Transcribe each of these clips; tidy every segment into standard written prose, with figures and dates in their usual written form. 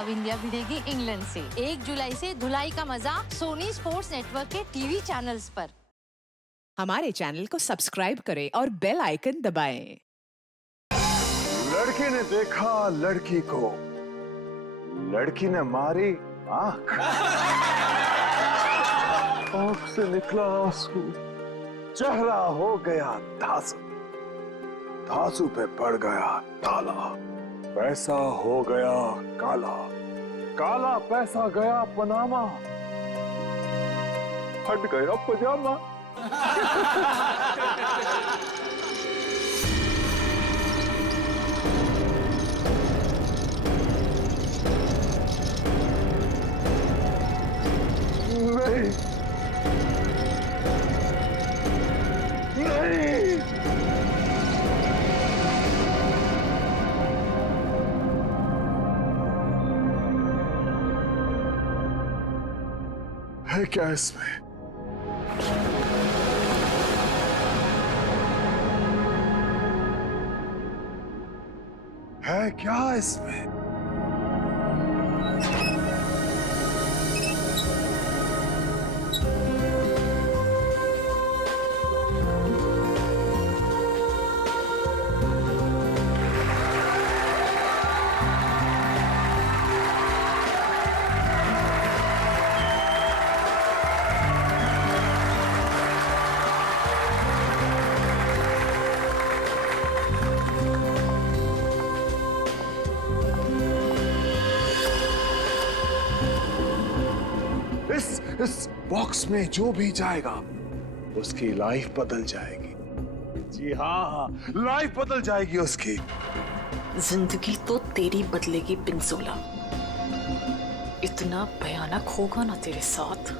अब India भिड़ेगी England से। 1 जुलाई से धुलाई का मजा सोनी स्पोर्ट्स नेटवर्क के टीवी चैनल्स पर। हमारे चैनल को सब्सक्राइब करें और बेल आइकन दबाएं। लड़के ने देखा लड़की को, लड़की ने मारी आंख, आंख से निकला आंसू, चेहरा हो गया धांसू, धांसू पे पड़ गया ताला, पैसा हो गया काला, काला पैसा गया पनामा, फट गया पजामा। नहीं, नहीं, है क्या इसमें? है क्या इसमें? इस बॉक्स में जो भी जाएगा उसकी लाइफ बदल जाएगी। जी हाँ, लाइफ बदल जाएगी उसकी। जिंदगी तो तेरी बदलेगी पिंजोला। इतना भयानक होगा ना तेरे साथ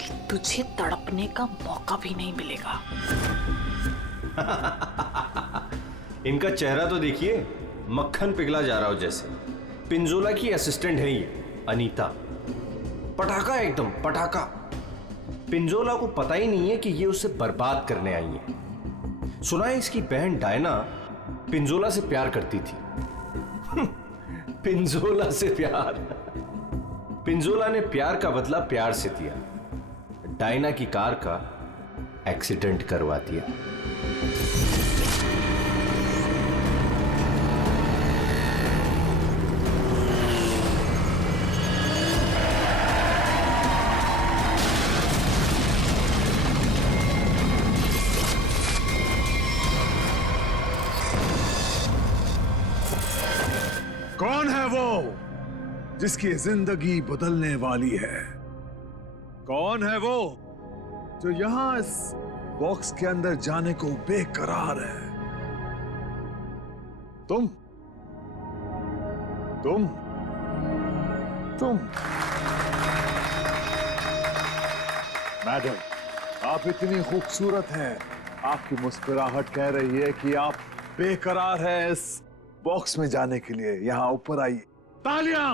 कि तुझे तड़पने का मौका भी नहीं मिलेगा। इनका चेहरा तो देखिए, मक्खन पिघला जा रहा हो जैसे। पिंजोला की असिस्टेंट है ये अनीता, पटाखा एकदम पटाखा। पिंजोला को पता ही नहीं है कि ये उसे बर्बाद करने आई है। सुना है इसकी बहन डायना पिंजोला से प्यार करती थी। पिंजोला से प्यार। पिंजोला ने प्यार का बदला प्यार से दिया, डायना की कार का एक्सीडेंट करवा दिया। कौन है वो जिसकी जिंदगी बदलने वाली है? कौन है वो जो यहां इस बॉक्स के अंदर जाने को बेकरार है? तुम मैडम, आप इतनी खूबसूरत हैं, आपकी मुस्कुराहट कह रही है कि आप बेकरार हैं इस बॉक्स में जाने के लिए। यहां ऊपर आइए। तालियां!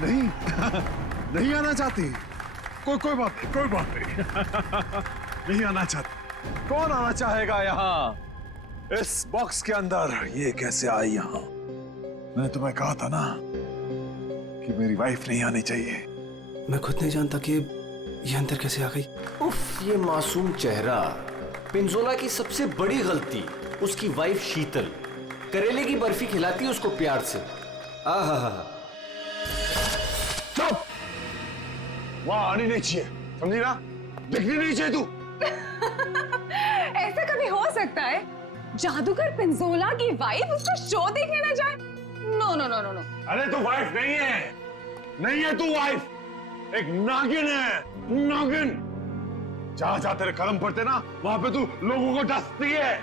नहीं, नहीं आना चाहती। कोई बात नहीं। नहीं आना चाहती। कौन आना चाहेगा यहां इस बॉक्स के अंदर? ये कैसे आई यहां? मैंने तुम्हें कहा था ना कि मेरी वाइफ नहीं आनी चाहिए। मैं खुद नहीं जानता कि ये अंदर कैसे आ गई। उफ, ये मासूम चेहरा। पिंजोला की सबसे बड़ी गलती उसकी वाइफ शीतल करेले की बर्फी खिलाती है उसको प्यार से। आहा, चुप! वहां आनी नहीं चाहिए, समझी ना? दिखनी नहीं चाहिए तू। ऐसा कभी हो सकता है जादूगर पिंजोला की वाइफ उसका शो देखने ना जाए? No no no no no. अरे तू वाइफ नहीं है, नहीं है तू वाइफ, एक नागिन है, नागिन। जहां जहां तेरे कदम पड़ते ना वहां पे तू लोगों को डसती है।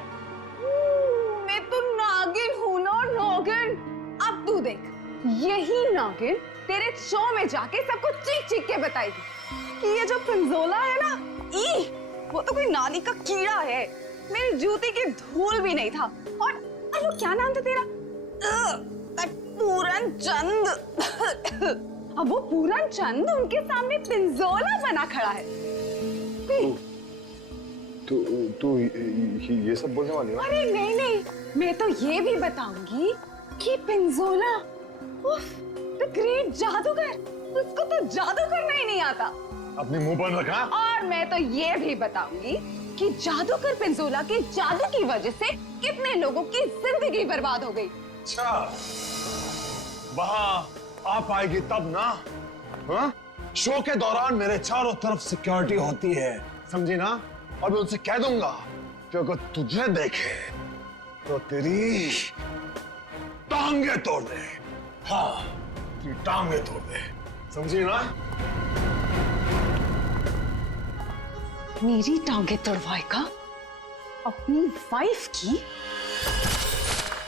मैं तो नागिन हूं ना, नागिन। अब तू देख, यही नागिन तेरे शो में जाके सबको चीख चीख के बताएगी कि ये जो पिंजोला है ना, वो तो कोई नाली का कीड़ा है, मेरी जूती की धूल भी नहीं था। और वो क्या नाम था तेरा? पूरन चंद। अब वो पूरन चंद उनके सामने पिंजोला बना खड़ा है। तू ये सब बोलने वाली हो? अरे नहीं नहीं, मैं तो ये भी बताऊंगी कि पिंजोला द ग्रेट जादूगर, उसको तो जादू करना ही नहीं आता। अपने मुंह पर रखा। और मैं तो ये भी बताऊंगी कि जादूगर पिंजोला के जादू की वजह से कितने लोगों की जिंदगी बर्बाद हो गई। अच्छा, वहाँ आप आएगी तब ना? हाँ? शो के दौरान मेरे चारों तरफ सिक्योरिटी होती है, समझी ना? और मैं उनसे कह दूंगा कि अगर तुझे देखे तो तेरी टांगे तोड़ दे। हाँ, तेरी टांगे तोड़ दे, समझी ना? मेरी टांगे तोड़वाएगा अपनी वाइफ की?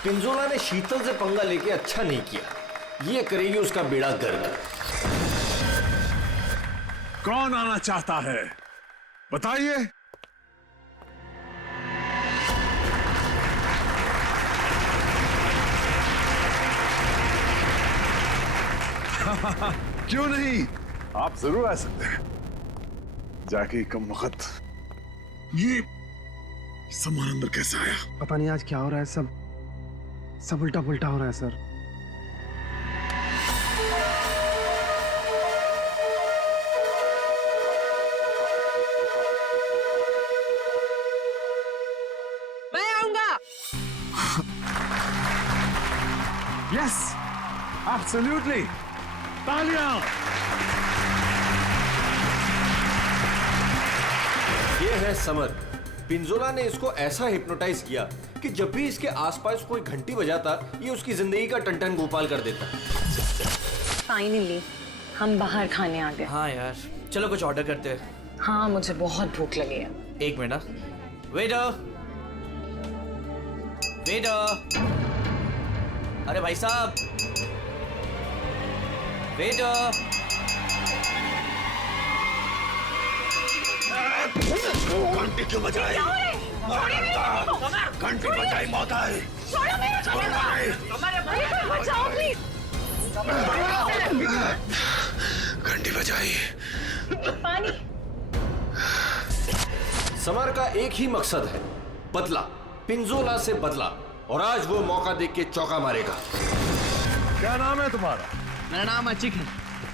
पिंजोला ने शीतल से पंगा लेके अच्छा नहीं किया, ये करेगी उसका बेड़ा गर्क। कौन आना चाहता है बताइए। क्यों नहीं, आप जरूर आ सकते हैं। जाके कम वक्त ये सामान अंदर कैसे आया? पता नहीं आज क्या हो रहा है, सब उल्टा पुल्टा हो रहा है सर। मैं आऊंगा। यस, एब्सोल्युटली, तालियां। ये है समर। पिंजोला ने इसको ऐसा हिप्नोटाइज किया कि जब भी इसके आसपास कोई घंटी बजाता, ये उसकी जिंदगी का टन-टन गोपाल कर देता। फाइनली हम बाहर खाने आ गए। हाँ यार, चलो कुछ ऑर्डर करते हैं। हाँ, मुझे बहुत भूख लगी है। एक मिनट, वेटर वेटर, अरे भाई साहब, वेटर। घंटी क्यों बजाई? घंटी बजाई मौत आई। घंटी बजाई। पानी। समर का एक ही मकसद है, बदला, पिंजोला से बदला, और आज वो मौका देख के चौका मारेगा। क्या नाम है तुम्हारा? मेरा नाम अचिक है।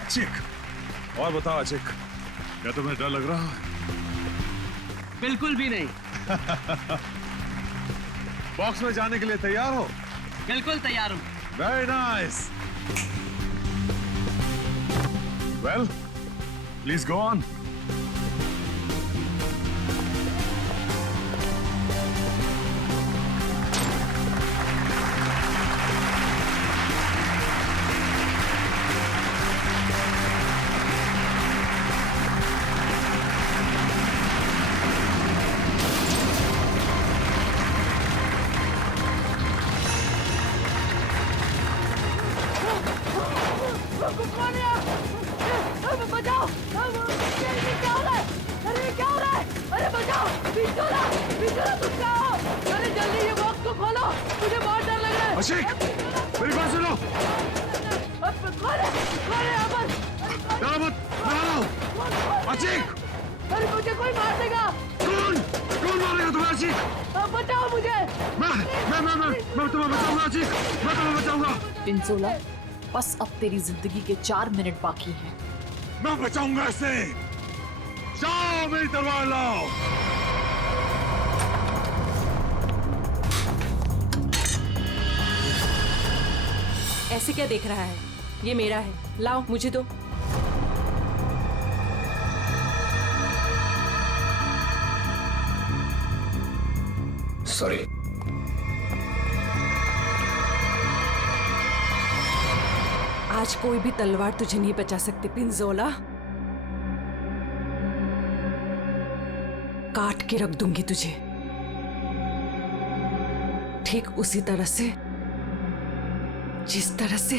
अचिक। और बताओ अचिक, क्या तुम्हें डर लग रहा है? बिल्कुल भी नहीं। बॉक्स में जाने के लिए तैयार हो? बिल्कुल तैयार हूँ। Very nice. Well, please go on. बचाओ! ये क्या हो रहा है? अरे क्या हो रहा है? अरे बचाओ! पिंजोला! पिंजोला तुम कहाँ हो? अरे जल्दी ये बॉक्स को खोलो! मुझे बहुत डर लग रहा है। अशिक, मेरी बात सुनो। खोले! खोले अमर! डरो मत, मैं आ रहा हूँ। अशिक! अरे मुझे कोई मार देगा! कौन मारेगा तुम्हें अशिक? बचाओ मुझे! मैं तुम्हें बचाऊंगा अशिक, मैं तुम्हें बचाऊंगा। पिंजोला, बस अब तेरी जिंदगी के 4 मिनट बाकी हैं। मैं बचाऊंगा इसे। जाओ मेरी तलवार लाओ। ऐसे क्या देख रहा है? ये मेरा है, लाओ मुझे दो। सॉरी। आज कोई भी तलवार तुझे नहीं बचा सकती पिंजोला। काट के रख दूंगी तुझे, ठीक उसी तरह से जिस तरह से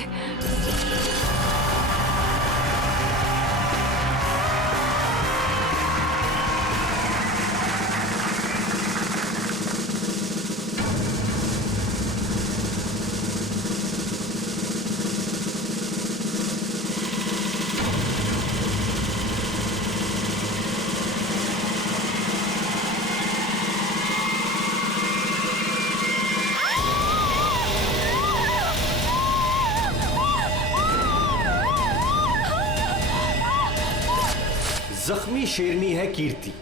जख्मी शेरनी है कीर्ति,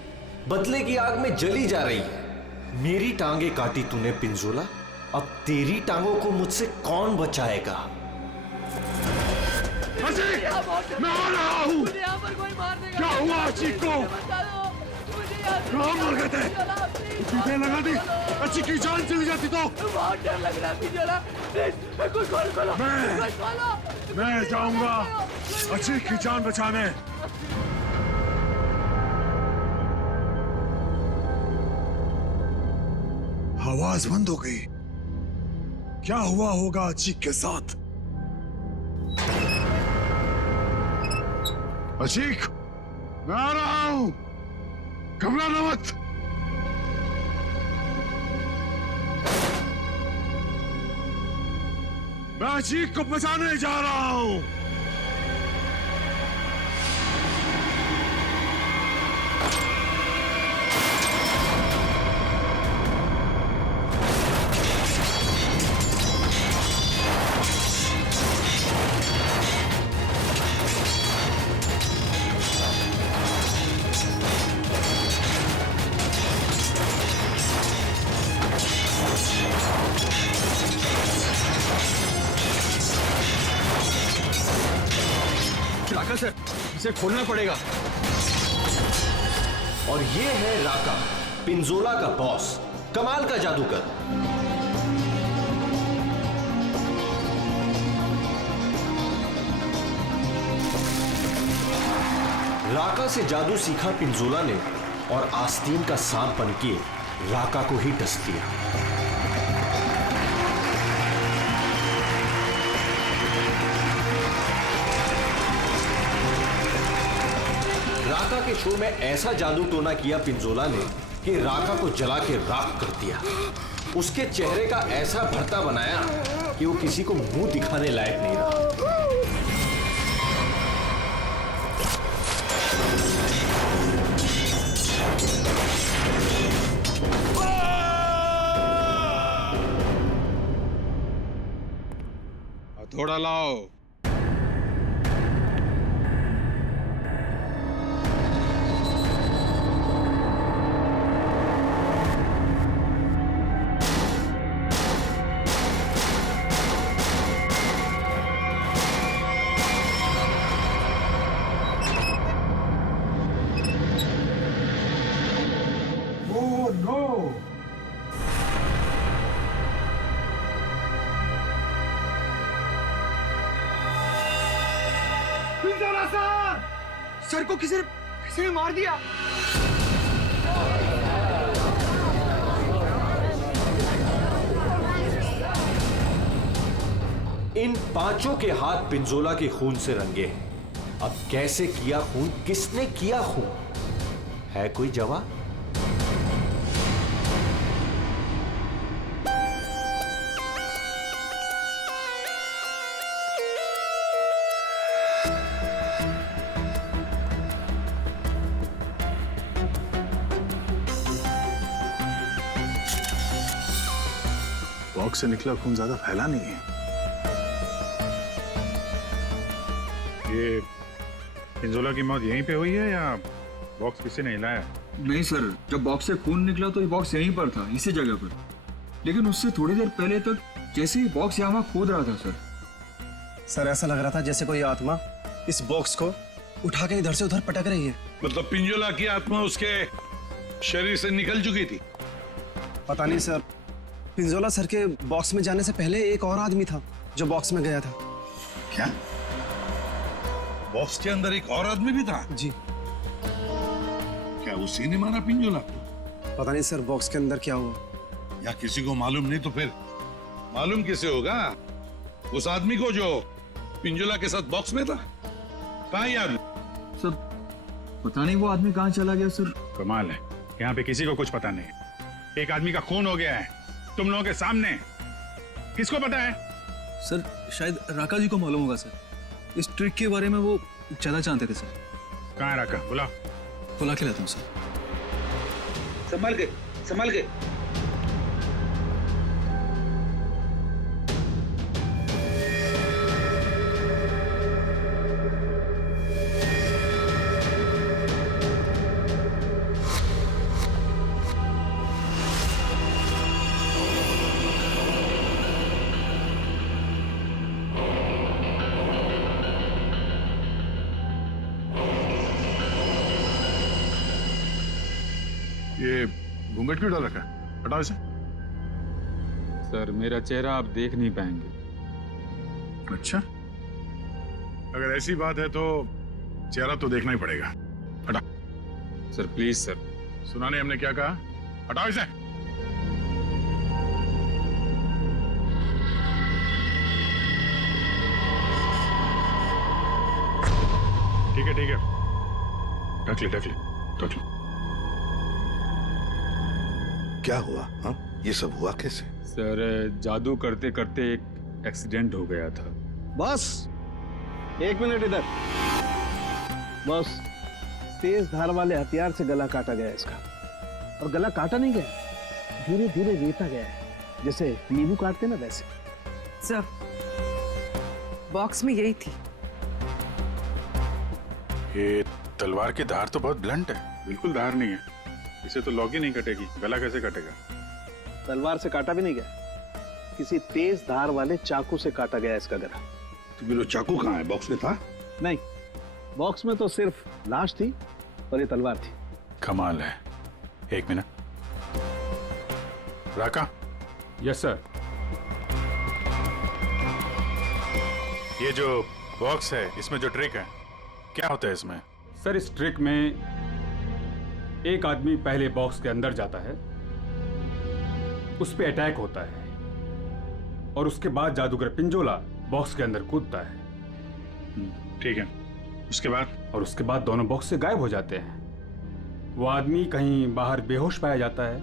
बदले की आग में जली जा रही है। मेरी टांगे काटी तूने पिंजोला, अब तेरी टांगों को मुझसे कौन बचाएगा? अजीक, मैं आ रहा हूँ। मुझे यहाँ पर कोई मार देगा। क्या हुआ अजीक को? बता दो, मुझे यहाँ से कहाँ मर गए थे? बिजोला, please, तुझे लगा दी अजीक की जान चली जाती तो? बहुत डर लग रहा है बिजोला, प्लीज कुछ खोलो। मैं- कुछ खोलो। मैं जाऊंगा अजीक की जान बचाने। आवाज बंद हो गई। क्या हुआ होगा अजीक के साथ? अजीक, मैं आ रहा हूं, घबराना मत। मैं अजीक को बचाने जा रहा हूं। राका सर, इसे खोलना पड़ेगा। और ये है राका, पिंजोला का बॉस, कमाल का जादूगर। राका से जादू सीखा पिंजोला ने और आस्तीन का सांप बनके राका को ही डस लिया। राका के शो में ऐसा जादू टोना किया पिंजोला ने कि राका को जला के राख कर दिया। उसके चेहरे का ऐसा भरता बनाया कि वो किसी को मुंह दिखाने लायक नहीं रहा। थोड़ा लाओ। सर को किसी ने मार दिया। इन पांचों के हाथ पिंजोला के खून से रंगे हैं। अब कैसे किया खून, किसने किया खून, है कोई जवाब? बॉक्स से निकला खून ज्यादा फैला नहीं है। ये पिंजोला की मौत यहीं पे हुई है या बॉक्स किसी ने हिलाया? नहीं सर, जब बॉक्स से खून निकला तो ये बॉक्स यहीं पर था, इसी जगह पर। लेकिन उससे थोड़ी देर पहले तक जैसे ही बॉक्स यहाँ खोद रहा था सर ऐसा लग रहा था जैसे कोई आत्मा इस बॉक्स को उठा के इधर से उधर पटक रही है। मतलब पिंजोला की आत्मा उसके शरीर से निकल चुकी थी? पता नहीं सर, पिंजोला सर के बॉक्स में जाने से पहले एक और आदमी था जो बॉक्स में गया था। क्या बॉक्स के अंदर एक और आदमी भी था? जी। क्या उसी ने मारा पिंजोला को? पता नहीं सर बॉक्स के अंदर क्या हुआ। या किसी को मालूम नहीं तो फिर मालूम किसे होगा? उस आदमी को जो पिंजोला के साथ बॉक्स में था। कहाँ ये आदमी? सर पता नहीं वो आदमी कहाँ चला गया सर। कमाल है, यहाँ पे किसी को कुछ पता नहीं। एक आदमी का खून हो गया है तुम लोगों के सामने, किसको पता है? सर शायद राका जी को मालूम होगा सर, इस ट्रिक के बारे में वो ज्यादा जानते थे सर। कहाँ है राका? बुला के लाता हूँ सर। संभाल के, संभाल के। ये घूंघट क्यों डाल रखा है? हटाओ इसे। सर मेरा चेहरा आप देख नहीं पाएंगे। अच्छा, अगर ऐसी बात है तो चेहरा तो देखना ही पड़ेगा। हटा। Sir please sir. सुना नहीं हमने क्या कहा? हटाओ इसे। ठीक है, ठीक है, ढक ले, ढक ले, ढक ले। क्या हुआ? हाँ, ये सब हुआ कैसे? सर जादू करते करते एक एक्सीडेंट हो गया था। बस 1 मिनट इधर। बस तेज धार वाले हथियार से गला काटा गया इसका, और गला काटा नहीं गया, धीरे धीरे रेता गया है, जैसे नींबू काटते ना वैसे। सर, बॉक्स में यही थी। ये तलवार की धार तो बहुत ब्लंट है। बिल्कुल धार नहीं है, इसे तो लॉग ही नहीं कटेगी। गला कैसे कटेगा? तलवार से काटा भी नहीं गया, किसी तेज धार वाले चाकू से काटा गया इसका गला। तो फिर वो चाकू कहाँ है? बॉक्स में था? नहीं, बॉक्स में तो सिर्फ लाश थी और ये तलवार थी। कमाल है। 1 मिनट। राका। Yes sir. ये जो बॉक्स है, इसमें जो ट्रिक है, क्या होता है इसमें? सर इस ट्रिक में एक आदमी पहले बॉक्स के अंदर जाता है, उस पे अटैक होता है, और उसके बाद जादूगर पिंजोला बॉक्स के अंदर कूदता है। ठीक है, उसके बाद? और उसके बाद दोनों बॉक्स से गायब हो जाते हैं। वो आदमी कहीं बाहर बेहोश पाया जाता है,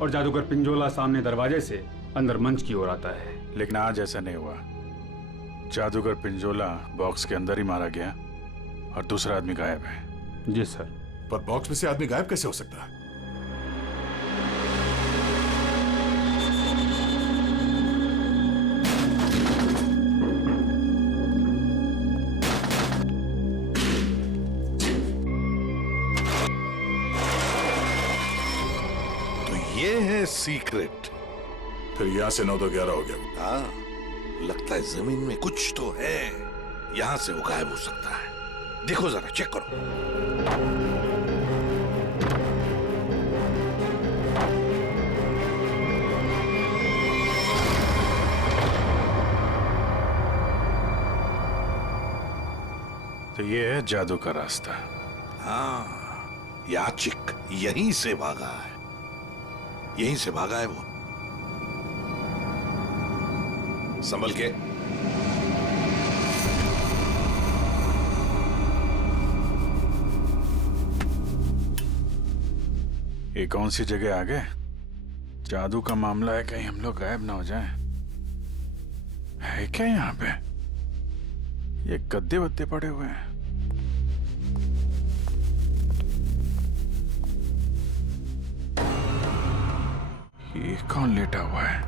और जादूगर पिंजोला सामने दरवाजे से अंदर मंच की ओर आता है। लेकिन आज ऐसा नहीं हुआ। जादूगर पिंजोला बॉक्स के अंदर ही मारा गया और दूसरा आदमी गायब है। जी सर। पर बॉक्स में से आदमी गायब कैसे हो सकता है? तो ये है सीक्रेट। फिर यहाँ से 9 तो 11 हो गया। हाँ, लगता है जमीन में कुछ तो है, यहां से वो गायब हो सकता है। देखो जरा, चेक करो। तो ये है जादू का रास्ता। हाँ, याचिक यहीं से भागा है, यहीं से भागा है वो। संभल के। ये कौन सी जगह आ गए? जादू का मामला है, कहीं हम लोग गायब ना हो जाएं। है क्या यहाँ पे? ये गद्दे वद्दे पड़े हुए हैं। ये कौन लेटा हुआ है?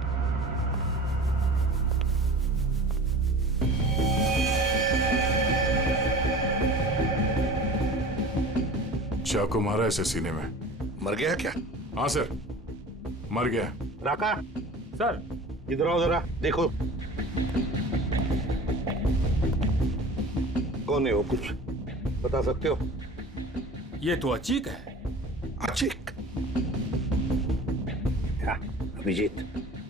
चाकू मारा ऐसे सीने में। मर गया क्या? हाँ सर, मर गया। राका, सर इधर आओ जरा, देखो कौन है वो, कुछ बता सकते हो? ये तो अचीक है। अचीक? अभिजीत,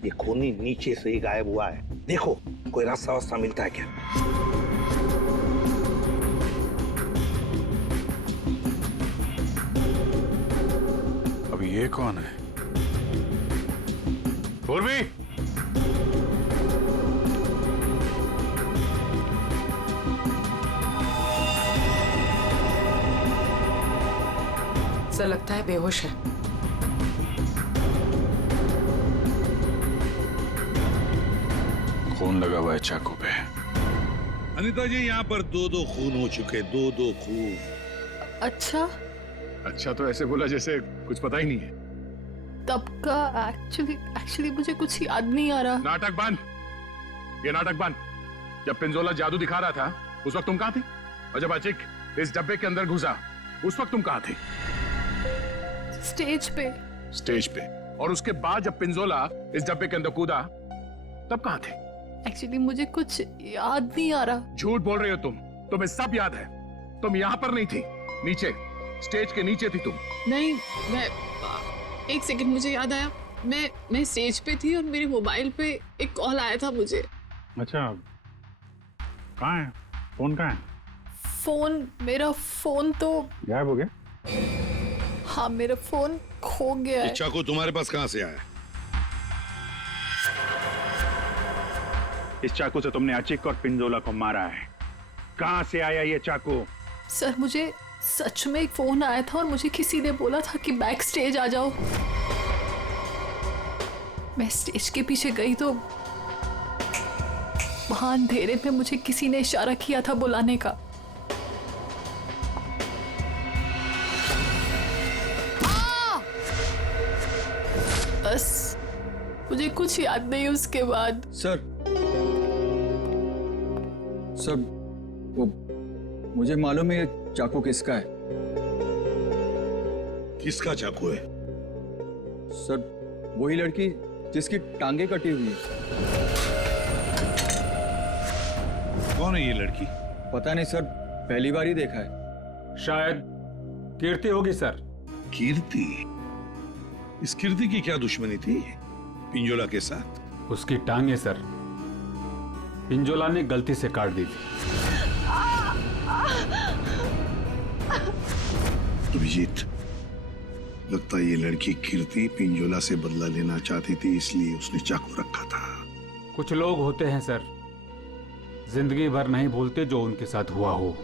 ये खूनी नीचे से ही गायब हुआ है। देखो कोई रास्ता वास्ता मिलता है क्या? अब ये कौन है? पूर्वी, सर लगता है बेहोश है। खून लगा हुआ है चाकू पे। अनीता जी, यहाँ पर 2-2 खून हो चुके, 2-2 खून। अच्छा, अच्छा तो ऐसे बोला जैसे कुछ पता ही नहीं है। तब का एक्चुअली मुझे कुछ याद नहीं आ रहा। नाटक बंद, ये नाटक बंद। जब पिंजोला जादू दिखा रहा था उस वक्त तुम कहाँ थे? और जब अचिक इस डब्बे के अंदर घुसा उस वक्त तुम कहाँ थे? स्टेज पे। स्टेज पे। और उसके बाद जब पिंजोला इस डब्बे के अंदर कूदा तब कहाँ थे? एक्चुअली मुझे कुछ याद नहीं आ रहा। झूठ बोल रहे हो तुम, तुम्हें सब याद है। तुम यहाँ पर नहीं थी, नीचे स्टेज के नीचे थी तुम। नहीं, मैं एक सेकंड, मुझे याद आया, मैं स्टेज पे थी और मेरे मोबाइल पे एक कॉल आया था मुझे। अच्छा, कहाँ है फोन? कहाँ है मेरा फोन तो गायब हो गया? हाँ, मेरा फोन खो गया है। चाकू तुम्हारे पास कहाँ से आया? इस चाकू से तुमने अचिक और पिंजोला को मारा है। कहाँ से आया ये चाकू? सर, मुझे सच में एक फोन आया था और मुझे किसी ने बोला था कि बैक स्टेज आ जाओ। मैं स्टेज के पीछे गई तो वहां अंधेरे में मुझे किसी ने इशारा किया था बुलाने का। बस मुझे कुछ याद नहीं उसके बाद। सर वो मुझे मालूम है ये चाकू किसका है। किसका चाकू है? सर, वही लड़की जिसकी टांगे कटी हुई है। कौन है ये लड़की? पता नहीं सर, पहली बार ही देखा है। शायद कीर्ति होगी सर। कीर्ति? इस कीर्ति की क्या दुश्मनी थी पिंजोला के साथ? उसकी टांगे सर पिंजोला ने गलती से काट दी थी। अभिजीत, लगता है ये लड़की कीर्ति पिंजोला से बदला लेना चाहती थी, इसलिए उसने चाकू रखा था। कुछ लोग होते हैं सर, जिंदगी भर नहीं भूलते जो उनके साथ हुआ हो।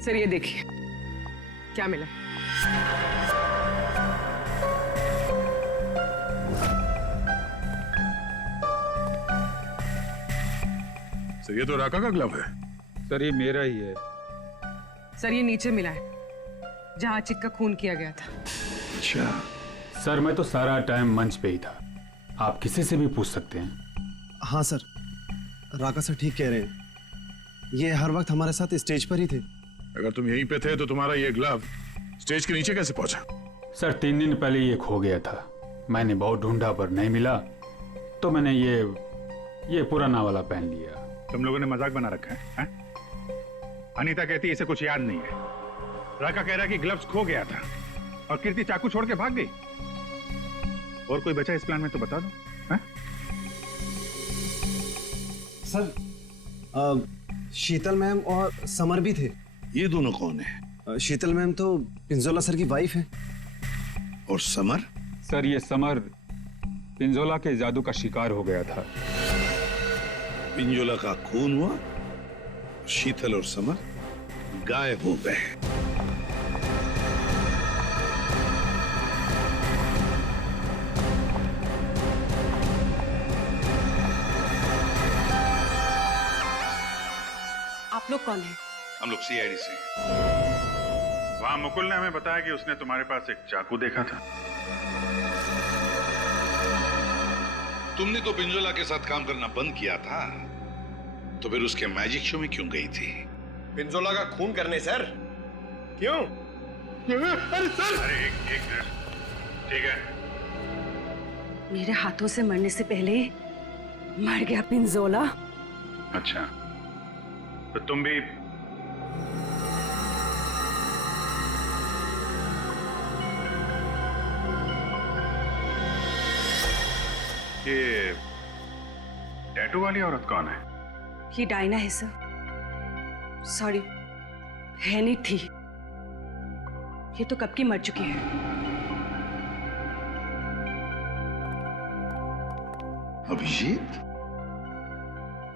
सर ये देखिए क्या मिला। सर ये तो राका का ग्लव है। सर ये मेरा ही है। सर ये नीचे मिला है जहां अचिक का खून किया गया था। अच्छा सर, मैं तो सारा टाइम मंच पे ही था, आप किसी से भी पूछ सकते हैं। हाँ सर, राका सर ठीक कह रहे हैं, ये हर वक्त हमारे साथ स्टेज पर ही थे। अगर तुम यहीं पे थे तो तुम्हारा ये ग्लव स्टेज के नीचे कैसे पहुंचा? सर 3 दिन पहले ये खो गया था, मैंने बहुत ढूंढा पर नहीं मिला, तो मैंने ये पुराना वाला पहन लिया। तुम लोगों ने मजाक बना रखा है? अनीता कहती है इसे कुछ याद नहीं है। राका कह रहा है कि ग्लव्स खो गया था और कीर्ति चाकू छोड़ के भाग गई। और कोई बचा इस प्लान में तो बता दो। है? सर शीतल मैम और समर भी थे। ये दोनों कौन है? शीतल मैम तो पिंजोला सर की वाइफ है। और समर? सर ये समर पिंजोला के जादू का शिकार हो गया था। पिंजोला का खून हुआ, शीतल और समर गायब हो गए। आप लोग कौन हैं? हम लोग सीआईडी से। वहां मुकुल ने हमें बताया कि उसने तुम्हारे पास एक चाकू देखा था। तुमने तो पिंजोला के साथ काम करना बंद किया था, तो फिर उसके मैजिक शो में क्यों गई थी? पिंजोला का खून करने सर। क्यों? अरे सर! अरे एक मिनट, ठीक है। मेरे हाथों से मरने से पहले मर गया पिंजोला। अच्छा, तो तुम भी ये टैटू वाली औरत कौन है? ये डायना है सर। सॉरी, है नहीं थी, ये तो कब की मर चुकी है। अभिजीत,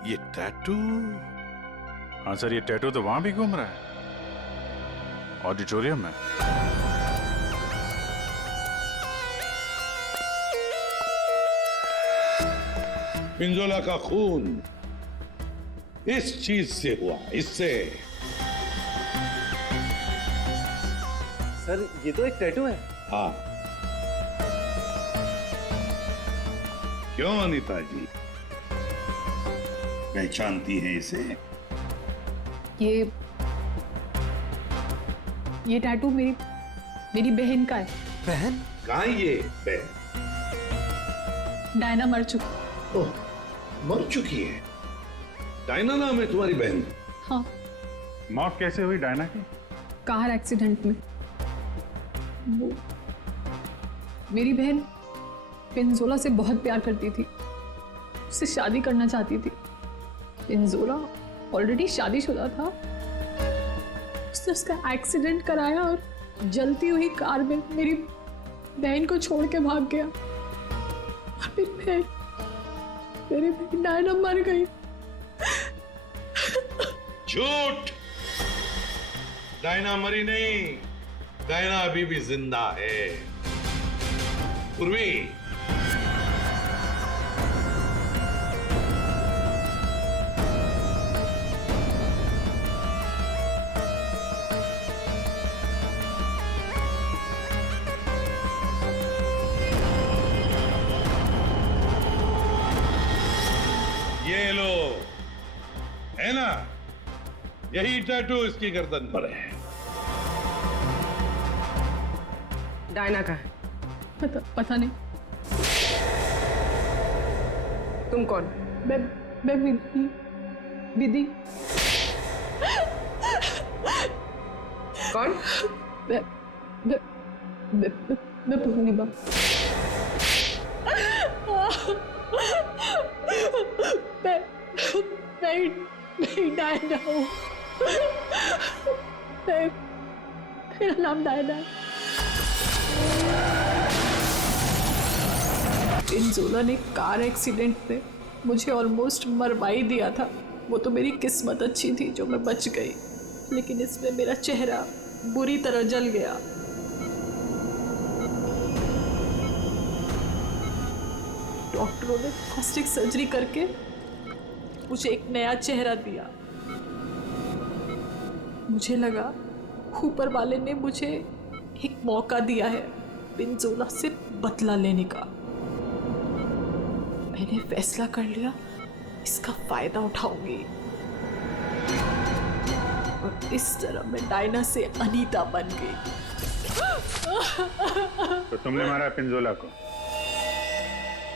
ये टैटू? हाँ सर, ये टैटू तो वहां भी घूम रहा है, ऑडिटोरियम में। पिंजोला का खून इस चीज से हुआ, इससे। सर ये तो एक टैटू है। हाँ, क्यों अनीता जी, पहचानती हैं इसे? ये टैटू मेरी बहन का है। बहन? कहाँ ये बहन? डायना मर चुकी। ओह, मर चुकी है? डायना नाम है तुम्हारी बहन? हाँ। मौत कैसे हुई डायना की? कार एक्सीडेंट में। वो मेरी बहन पिंजोला से बहुत प्यार करती थी, उससे शादी करना चाहती थी। पिंजोला ऑलरेडी शादीशुदा था। उसने उसका एक्सीडेंट कराया और जलती हुई कार में मेरी बहन को छोड़ के भाग गया। और मेरी बहन डायना मर गई। झूठ! डायना मरी नहीं, डायना अभी भी जिंदा है। पूर्वी, ये लो, है ना? यही टैटू इसकी गर्दन पर है। डायना का है? पता नहीं। तुम कौन? मैं विधि। कौन? मैं पूर्णिमा। मैं डायना हूँ। मेरा नाम डायना है। पिंजोला ने कार एक्सीडेंट में मुझे ऑलमोस्ट मरवा ही दिया था। वो तो मेरी किस्मत अच्छी थी जो मैं बच गई, लेकिन इसमें मेरा चेहरा बुरी तरह जल गया। डॉक्टरों ने प्लास्टिक सर्जरी करके मुझे एक नया चेहरा दिया। मुझे लगा ऊपर वाले ने मुझे एक मौका दिया है पिंजोला से बदला लेने का। मैंने फैसला कर लिया, इसका फायदा उठाऊंगी और इस तरह मैं डायना से अनीता बन गई। तो तुमने मारा पिंजोला को?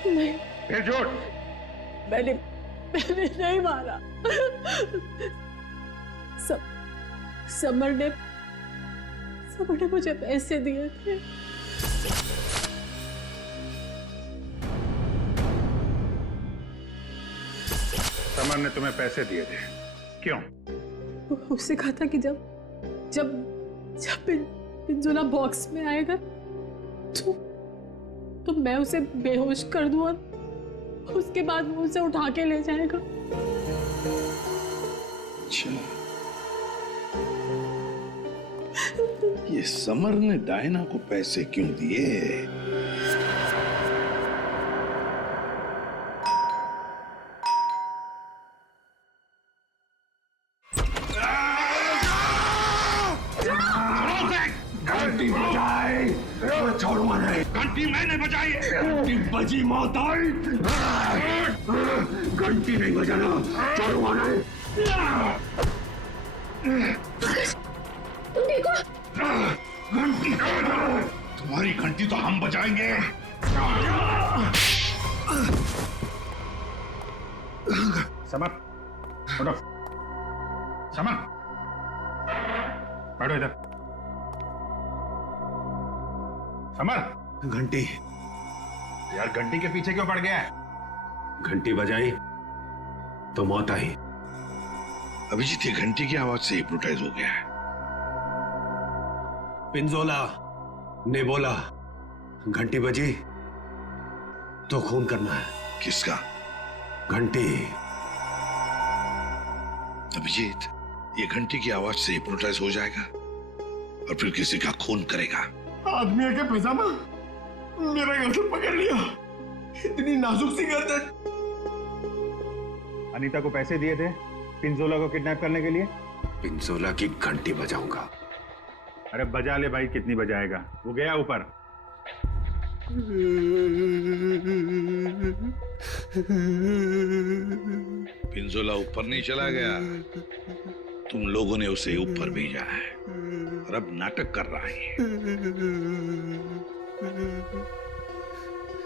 नहीं। फिर झूठ? मैंने नहीं मारा। समर ने मुझे पैसे दिए थे। समर ने तुम्हें पैसे दिए थे? क्यों? उससे कहा था कि जब पिंजोला बॉक्स में आएगा तो मैं उसे बेहोश कर दूं और उसके बाद वो उसे उठा के ले जाएगा। अच्छा, ये समर ने डायना को पैसे क्यों दिए? घंटी बजाई, छोड़ूंगा नहीं। घंटी मैंने बजाई। घंटी बजी, मौत आई। घंटी नहीं बजाना, छोड़ूंगा नहीं। तुम देखो, घंटी तुम्हारी घंटी तो हम बजाएंगे। समर, उठो। समर, बैठो इधर। समर, घंटी। यार घंटी के पीछे क्यों पड़ गया है? घंटी बजाई तो मौत आई। अभिजीत, ये घंटी की आवाज से हिप्नोटाइज हो गया है। पिंजोला ने बोला घंटी बजी तो खून करना है। किसका? घंटी। अभिजीत, ये घंटी की आवाज से हिप्नोटाइज हो जाएगा और फिर किसी का खून करेगा। आदमी के पैजामा मेरा गर्दन पकड़ लिया। इतनी नाजुक सी गर्दन। अनीता को पैसे दिए थे पिंजोला को किडनैप करने के लिए? पिंजोला की घंटी बजाऊंगा। अरे बजा ले भाई, कितनी बजाएगा? वो गया ऊपर। पिंजोला ऊपर नहीं चला गया, तुम लोगों ने उसे ऊपर भेजा है और अब नाटक कर रहा है।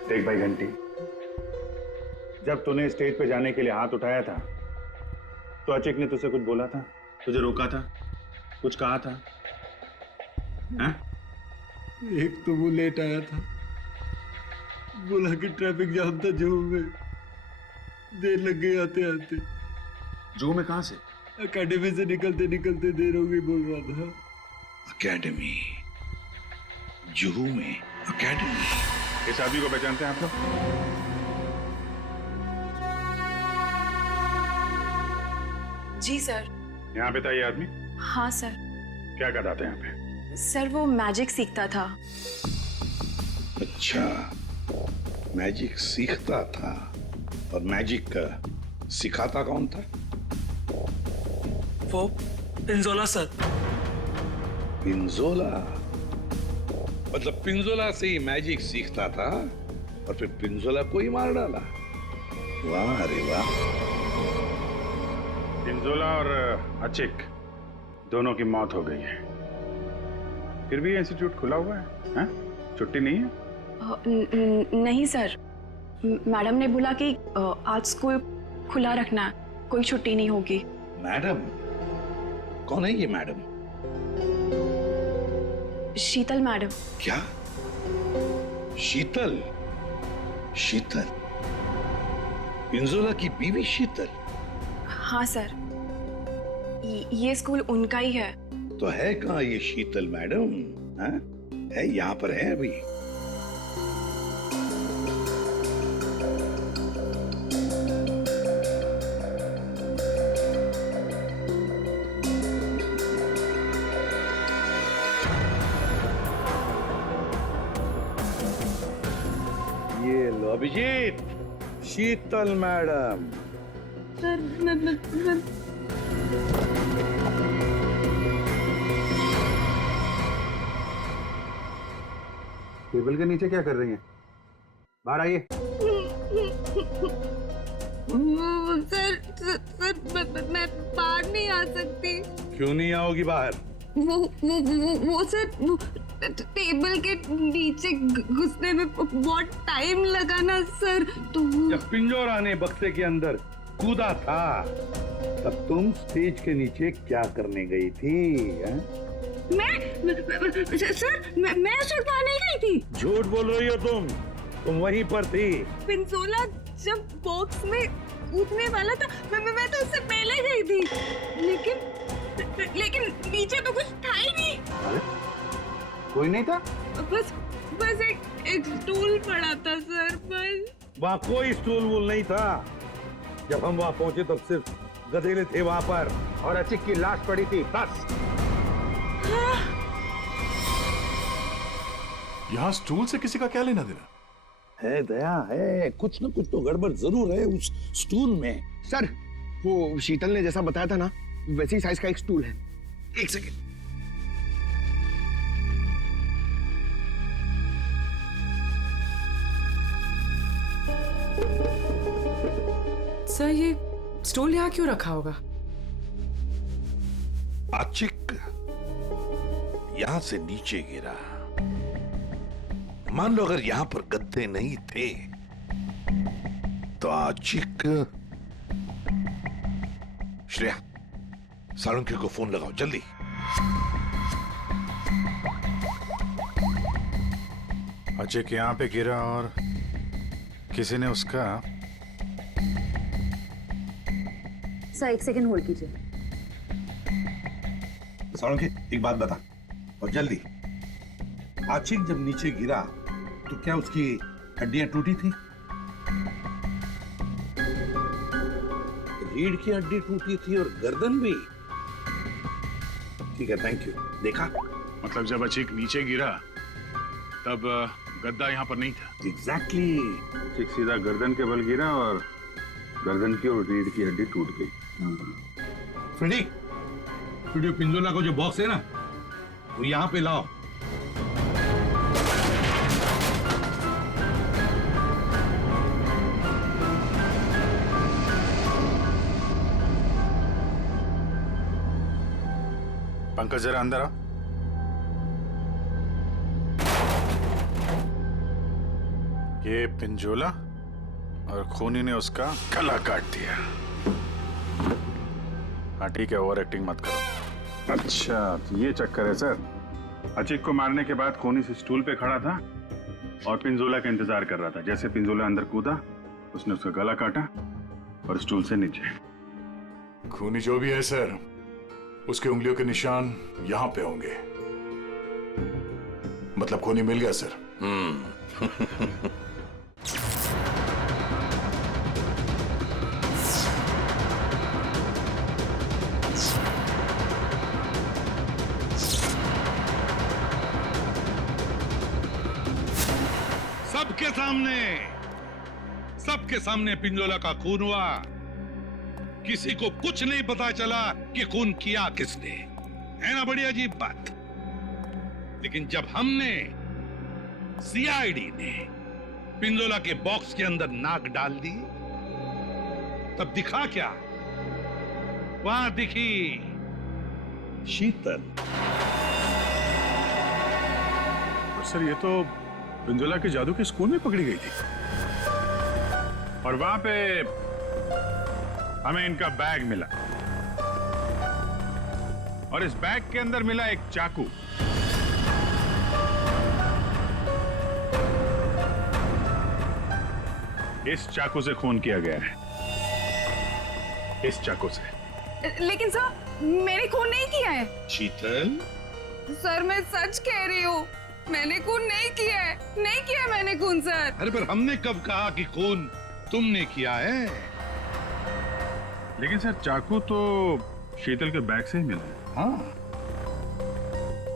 देख भाई घंटी, जब तूने स्टेज पे जाने के लिए हाथ उठाया था तो अचिक ने तुझसे कुछ बोला था? तुझे रोका था? कुछ कहा था? हैं? एक तो वो लेट आया था, बोला कि ट्रैफिक जाम था जू में, देर लग गई आते आते। जू में कहां से? एकेडमी से निकलते निकलते देर हो गई बोल रहा था। एकेडमी? जुहू में एकेडमी? इस आदमी को पहचानते हैं आप लोग? जी सर। यहाँ पे था ये आदमी? हाँ सर। क्या करता था यहाँ पे? सर वो मैजिक सीखता था। अच्छा, मैजिक सीखता था। और मैजिक सिखाता कौन था? वो पिंजोला सर। पिंजोला? मतलब पिंजोला से ही मैजिक सीखता था और फिर पिंजोला को ही मार डाला? वाह रे वाह। पिंजोला और अचिक दोनों की मौत हो गई है, फिर भी इंस्टीट्यूट खुला हुआ है, हैं? छुट्टी नहीं है? नहीं सर, मैडम ने बोला कि आज स्कूल खुला रखना है, कोई छुट्टी नहीं होगी। मैडम? कौन है ये मैडम? शीतल मैडम। क्या? शीतल? शीतल? पिंजोला की बीवी शीतल? हाँ सर, ये स्कूल उनका ही है। तो है कहाँ ये शीतल मैडम? हाँ? है यहाँ पर है अभी? ये लो अभिजीत, शीतल मैडम। सर टेबल के नीचे क्या कर रही हैं? बाहर आइए। सर मैं बाहर नहीं आ सकती। क्यों नहीं आओगी बाहर? वो सर टेबल के नीचे घुसने में बहुत टाइम लगा ना सर, तो जब पिंजोरा ने बक्से के अंदर कूदा था तब तुम स्टेज के नीचे क्या करने गई थी? मैं उस वक्त वहाँ नहीं गई थी। झूठ बोल रही हो तुम वहीं पर थी। पिंजोला जब बॉक्स में कूदने वाला था मैं तो उससे पहले गई थी, लेकिन नीचे तो कुछ था ही नहीं। अरे कोई नहीं था? बस एक स्टूल पड़ा था सर, बस। वहाँ कोई स्टूल वूल नहीं था। जब हम वहाँ पहुंचे तब सिर्फ गधेले थे वहाँ पर और अचिक की लाश पड़ी थी, बस। यहाँ स्टूल से किसी का क्या लेना देना? है दया, है कुछ न कुछ तो गड़बड़ जरूर है उस स्टूल में। सर वो शीतल ने जैसा बताया था ना, वैसे ही साइज का एक स्टूल है। एक सेकेंड। सर ये स्टूल यहाँ क्यों रखा होगा? अचिक यहां से नीचे गिरा। मान लो अगर यहां पर गद्दे नहीं थे तो अचिक। श्रेया, सालुंके को फोन लगाओ जल्दी। अचिक यहाँ पे गिरा और किसी ने उसका। सर एक सेकंड होल्ड कीजिए। सालुंके एक बात बता और जल्दी। आशिक जब नीचे गिरा तो क्या उसकी हड्डियां टूटी थी? रीढ़ की हड्डी टूटी थी और गर्दन भी। ठीक है, थैंक यू। देखा? मतलब जब अचिक नीचे गिरा तब गद्दा यहाँ पर नहीं था। एग्जैक्टली। अचिक सीधा गर्दन के बल गिरा और गर्दन की और रीढ़ की हड्डी टूट गई। फ्रेडी, पिंजोला को जो बॉक्स है ना वो यहाँ पे लाओ। पंकज जरा अंदर आओ। ये पिंजोला और खूनी ने उसका गला काट दिया। हाँ ठीक है, ओवर एक्टिंग मत करो। अच्छा तो ये चक्कर है सर। अचिक को मारने के बाद खूनी से स्टूल पे खड़ा था और पिंजोला का इंतजार कर रहा था। जैसे पिंजोला अंदर कूदा, उसने उसका गला काटा और स्टूल से नीचे। खूनी जो भी है सर, उसके उंगलियों के निशान यहां पे होंगे। मतलब खूनी मिल गया सर। सबके सामने पिंजोला का खून हुआ। किसी को कुछ नहीं पता चला कि खून किया किसने। है ना बड़ी अजीब बात। लेकिन जब हमने, सीआईडी ने पिंजोला के बॉक्स के अंदर नाक डाल दी, तब दिखा क्या? वहां दिखी शीतल। सर ये तो पिंजोला के जादू के स्कूल में पकड़ी गई थी और वहां पे हमें इनका बैग मिला और इस बैग के अंदर मिला एक चाकू। इस चाकू से खून किया गया है, इस चाकू से। लेकिन सर मैंने खून नहीं किया है। शीतल, सर मैं सच कह रही हूँ, मैंने खून नहीं किया है, नहीं किया मैंने खून सर। अरे पर हमने कब कहा कि खून तुमने किया है? लेकिन सर चाकू तो शीतल के बैग से ही मिला है। हाँ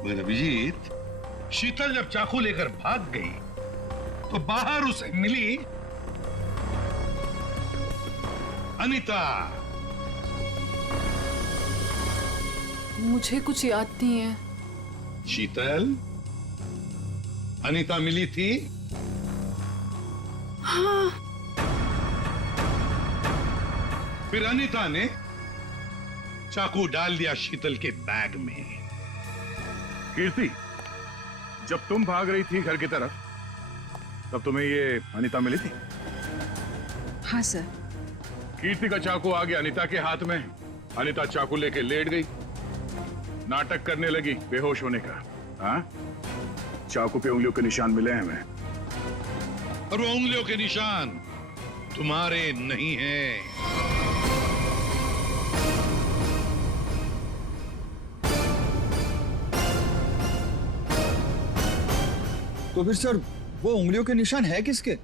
मगर अभिजीत, शीतल जब चाकू लेकर भाग गई तो बाहर उसे मिली अनीता। मुझे कुछ याद नहीं है। शीतल, अनीता मिली थी? हाँ। फिर अनीता ने चाकू डाल दिया शीतल के बैग में। कीर्ति, जब तुम भाग रही थी घर की तरफ, तब तुम्हें ये अनीता मिली थी? हाँ सर। कीर्ति का चाकू आ गया अनीता के हाथ में। अनीता चाकू लेके लेट गई, नाटक करने लगी बेहोश होने का। हाँ, चाकू पे उंगलियों के निशान मिले हैं हमें। और वो उंगलियों के निशान तुम्हारे नहीं हैं। तो फिर सर वो उंगलियों के निशान है किसके?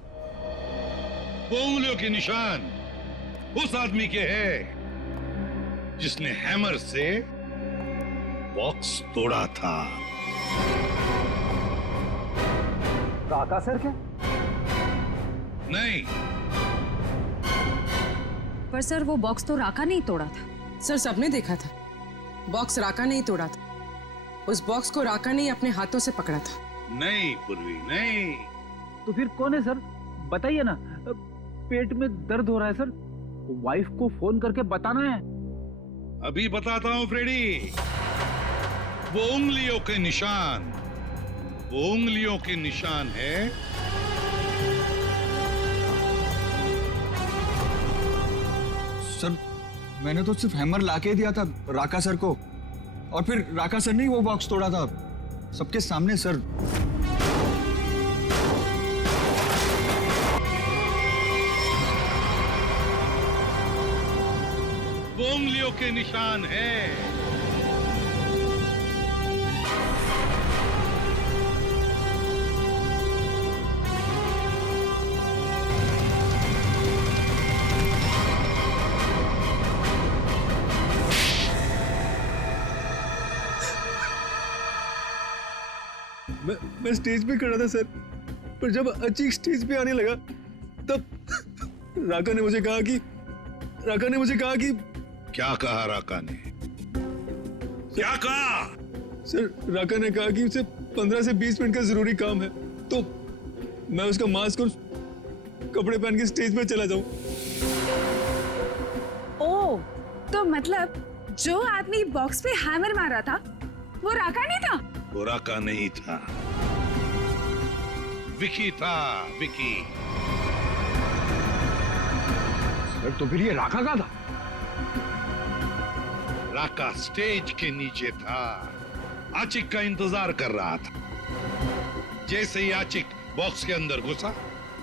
वो उंगलियों के निशान उस आदमी के हैं जिसने हैमर से बॉक्स तोड़ा था। राका सर क्या? नहीं। पर सर वो बॉक्स तो राका नहीं तोड़ा था। सर सबने देखा था, बॉक्स राका नहीं तोड़ा था। उस बॉक्स को राका ने अपने हाथों से पकड़ा था। नहीं पूर्वी, नहीं। तो फिर कौन है सर? बताइए ना। पेट में दर्द हो रहा है सर, वाइफ को फोन करके बताना है। अभी बताता हूं फ्रेडी। वो उंगलियों के निशान, वो उंगलियों के निशान है सर। मैंने तो सिर्फ हैमर लाके दिया था राका सर को, और फिर राका सर ने ही वो बॉक्स तोड़ा था सबके सामने सर। वो उंगलियों के निशान है। मैं स्टेज पे खड़ा था सर, पर जब अचीक स्टेज पे आने लगा तब राका ने मुझे कहा कि क्या कहा राका ने? क्या कहा? सर राका ने कहा कि उसे 15 से 20 मिनट का जरूरी काम है, तो मैं उसका मास्क और कपड़े पहन के स्टेज पे चला जाऊं। ओह, तो मतलब जो आदमी बॉक्स पे हैमर मारा था वो राका नहीं था? वो राका नहीं था, विकी था, विकी। सर तो फिर ये राका का था? राका स्टेज के नीचे था, आचिक का इंतजार कर रहा था। जैसे ही आचिक बॉक्स के अंदर घुसा,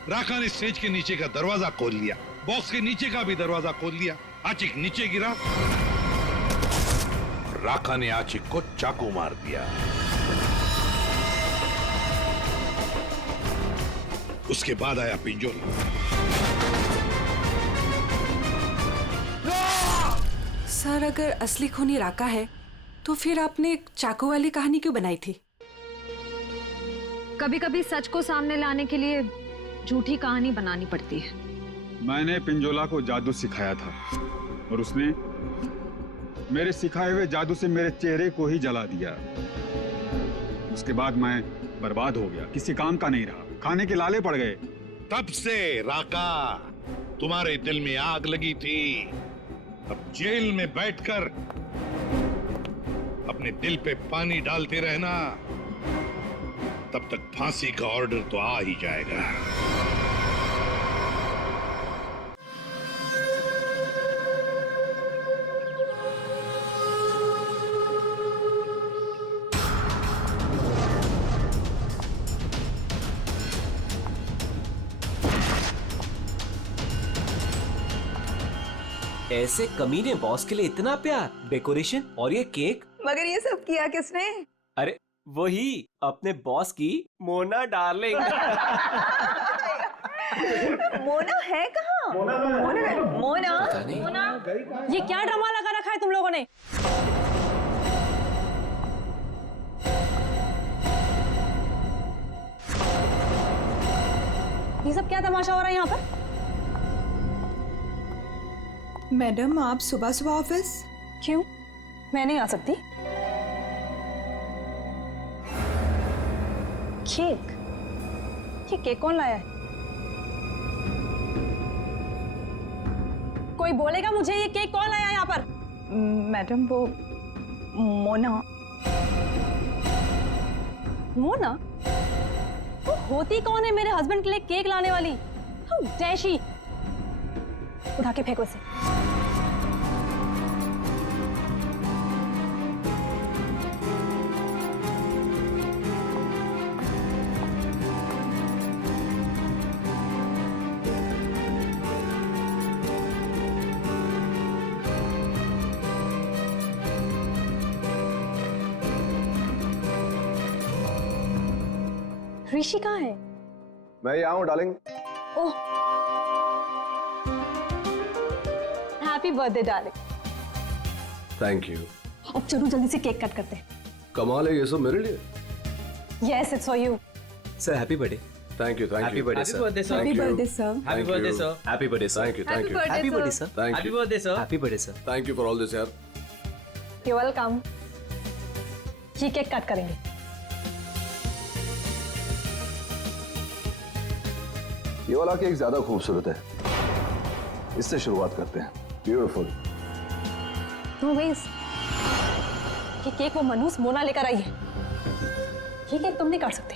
राका ने स्टेज के नीचे का दरवाजा खोल लिया, बॉक्स के नीचे का भी दरवाजा खोल लिया। आचिक नीचे गिरा, राका ने आचिक को चाकू मार दिया। उसके बाद आया पिंजोला। सर, अगर असली खूनी राका है तो फिर आपने एक चाकू वाली कहानी क्यों बनाई थी? कभी कभी सच को सामने लाने के लिए झूठी कहानी बनानी पड़ती है। मैंने पिंजोला को जादू सिखाया था और उसने मेरे सिखाए हुए जादू से मेरे चेहरे को ही जला दिया। उसके बाद मैं बर्बाद हो गया, किसी काम का नहीं रहा, खाने के लाले पड़ गए। तब से राका तुम्हारे दिल में आग लगी थी। अब जेल में बैठकर अपने दिल पे पानी डालते रहना, तब तक फांसी का ऑर्डर तो आ ही जाएगा। ऐसे कमीने बॉस के लिए इतना प्यार, डेकोरेशन और ये केक। मगर ये सब किया किसने? अरे वही अपने बॉस की मोना डार्लिंग। मोना है कहाँ? मोना ये क्या ड्रामा लगा रखा है तुम लोगों ने? ये सब क्या तमाशा हो रहा है यहाँ पर? मैडम, आप सुबह सुबह ऑफिस? क्यों? मैं नहीं आ सकती। केक? ये केक कौन लाया है? कोई बोलेगा मुझे ये केक कौन लाया है यहाँ पर? मैडम, वो मोना। मोना? वो होती कौन है मेरे हस्बैंड के लिए केक लाने वाली? How dare she? उठा के फेंको इसे। ऋषि कहाँ है? मैं यहाँ हूँ darling. Oh, happy birthday darling. Thank you. अब चलो जल्दी से केक कट करते हैं। कमाल है, ये सब मेरे लिए। Yes, it's for you. Sir happy birthday. Thank you, thank you. Happy birthday sir. Happy birthday sir. Happy birthday sir. Happy birthday sir. Thank you, thank you. Happy birthday sir. Thank you. Birthday sir. Happy birthday sir. Thank you for all this यार। You're welcome. ये cake cut करेंगे। ये वाला cake ज्यादा खूबसूरत है, इससे शुरुआत करते हैं। ब्यूटीफुल। नो वेज, ये केक वो मनहूस मोना लेकर आई है। ये केक तुम नहीं काट सकते।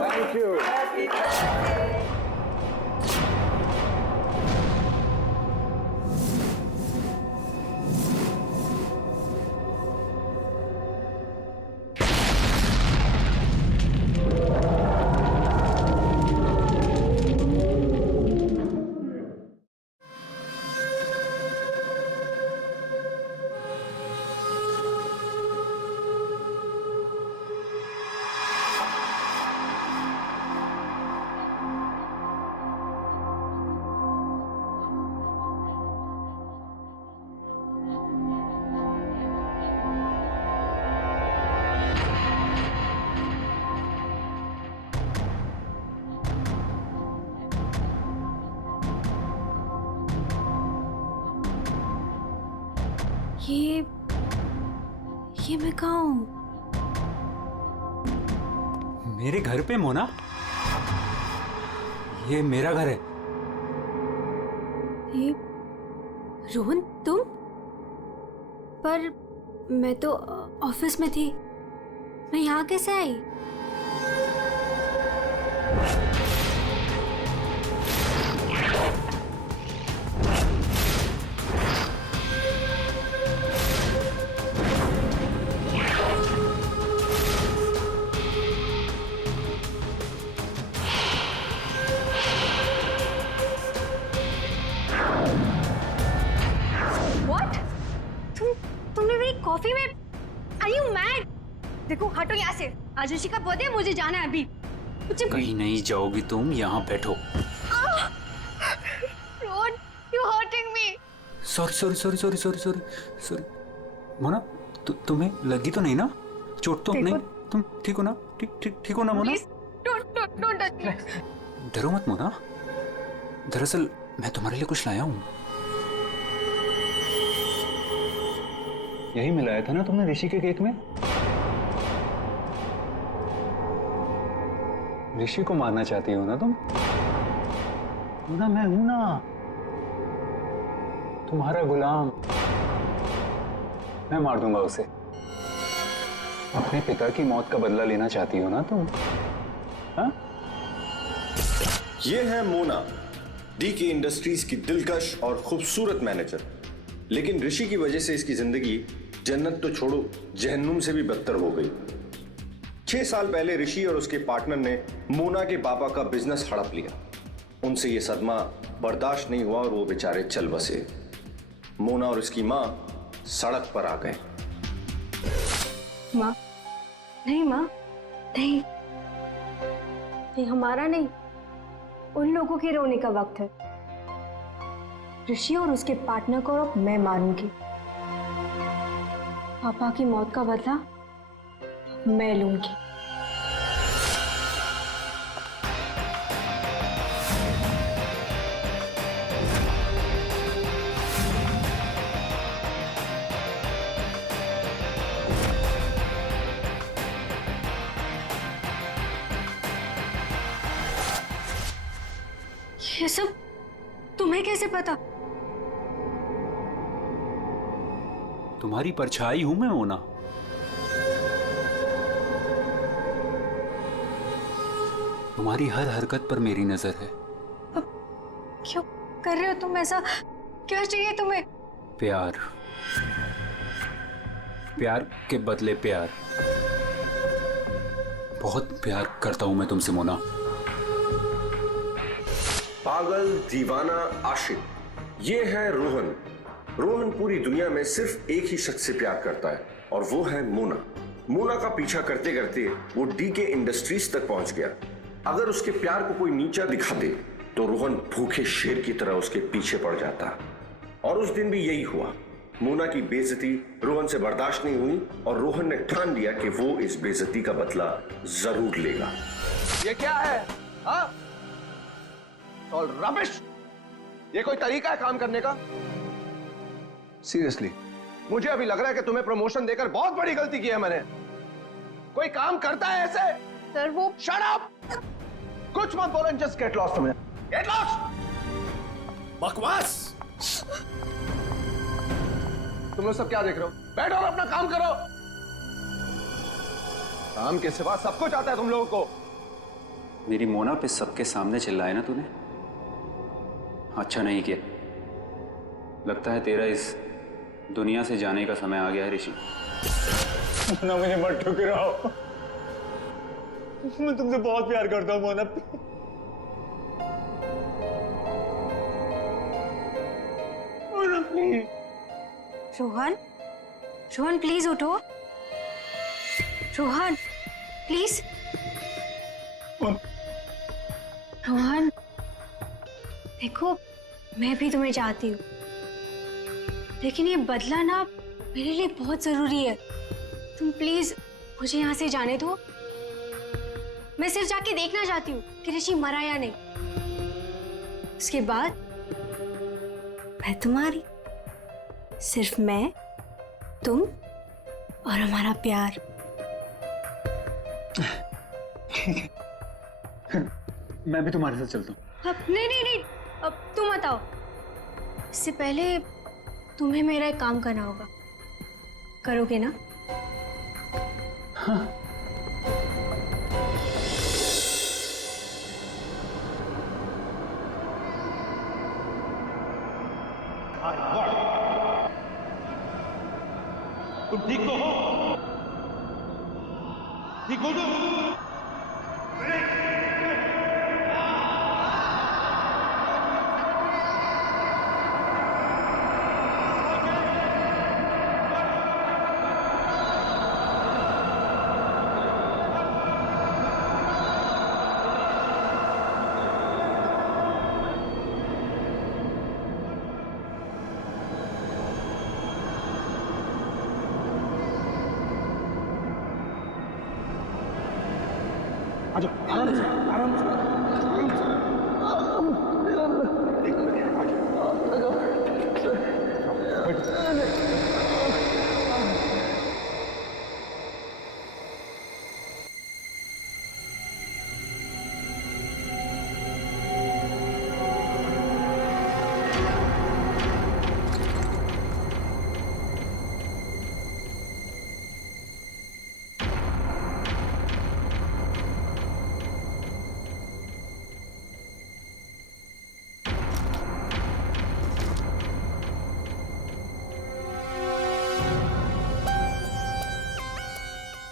Thank you. ये मैं कहाँ हूँ? मेरे घर पे मोना? ये मेरा घर है। ये रोहन तुम? पर मैं तो ऑफिस में थी। मैं यहाँ कैसे आई? तुमने मेरी कॉफी में Are you mad? देखो हटो यहाँ से। आज ऋषि का बर्थडे, मुझे जाना है अभी। कहीं नहीं जाओगी तुम, यहाँ बैठो। Rohan, you're hurting me. Sorry Mona, तुम्हें लगी तो नहीं ना? चोट तो नहीं? तुम ठीक हो ना? ठीक हो ना मोना? Don't touch me. डरो मत मोना, दरअसल मैं तुम्हारे लिए कुछ लाया हूँ। यही मिलाया था ना तुमने ऋषि के केक में? ऋषि को मारना चाहती हो ना तुम? मोना मैं हूं ना, तुम्हारा गुलाम। मैं मार दूंगा उसे। अपने पिता की मौत का बदला लेना चाहती हो ना तुम? हाँ? ये है मोना, डीके इंडस्ट्रीज की दिलकश और खूबसूरत मैनेजर। लेकिन ऋषि की वजह से इसकी जिंदगी जन्नत तो छोड़ो, जहन्नुम से भी बदतर हो गई। 6 साल पहले ऋषि और उसके पार्टनर ने मोना के पापा का बिजनेस हड़प लिया। उनसे ये सदमा बर्दाश्त नहीं हुआ और वो बेचारे चल बसे। मोना और उसकी माँ सड़क पर आ गए। माँ, नहीं माँ, नहीं, ये हमारा नहीं, उन लोगों के रोने का वक्त है। ऋषि और उसके पार्टनर को अब मैं मारूंगी। पापा की मौत का बदला मैं लूंगी। ये सब तुम्हें कैसे पता? तुम्हारी परछाई हूं मैं मोना। तुम्हारी हर हरकत पर मेरी नजर है। क्यों कर रहे हो तुम ऐसा? क्या चाहिए तुम्हें? प्यार, प्यार के बदले प्यार। बहुत प्यार करता हूं मैं तुमसे मोना। पागल, दीवाना, आशिक, ये है रोहन। रोहन पूरी दुनिया में सिर्फ एक ही शख्स से प्यार करता है और वो है मोना। मोना का पीछा करते करते वो डीके इंडस्ट्रीज तक पहुंच गया। अगर उसके प्यार को कोई नीचा दिखा दे तो रोहन भूखे शेर की तरह उसके पीछे पड़ जाता। और उस दिन भी यही हुआ। मोना की बेइज्जती रोहन से बर्दाश्त नहीं हुई और रोहन ने ठान लिया कि वो इस बेइज्जती का बदला जरूर लेगा। ये क्या है? हाँ? All rubbish. ये कोई तरीका है काम करने का? सीरियसली मुझे अभी लग रहा है कि तुम्हें प्रमोशन देकर बहुत बड़ी गलती की है मैंने। कोई काम करता है ऐसे? सर वो शट अप! कुछ मत बोलो, जस्ट गेट लॉस्ट। तुम्हें गेट लॉस्ट। बकवास। तुम लोग सब क्या देख रहे हो? बैठो और अपना काम करो। काम के सिवा सब कुछ आता है तुम लोगों को। मेरी मोना पे सबके सामने चिल्लाया ना तूने? अच्छा नहीं किया। लगता है तेरा इस दुनिया से जाने का समय आ गया है ऋषि। मोना मुझे मत ठुकराओ, मैं तुमसे बहुत प्यार करता हूँ मोना। मोना प्लीज। रोहन, रोहन प्लीज उठो। रोहन प्लीज। रोहन देखो, मैं भी तुम्हें चाहती हूँ, लेकिन ये बदला ना मेरे लिए बहुत जरूरी है। तुम प्लीज मुझे यहाँ से जाने दो। मैं सिर्फ जाके देखना चाहती हूँ कि ऋषि मरा या नहीं। उसके बाद मैं तुम्हारी, सिर्फ मैं, तुम और हमारा प्यार। मैं भी तुम्हारे साथ चलता हूँ। अब नहीं, अब तुम बताओ। इससे पहले तुम्हें मेरा एक काम करना होगा। करोगे ना? हाँ, तुम ठीक तो हो? ठीक हो तुम?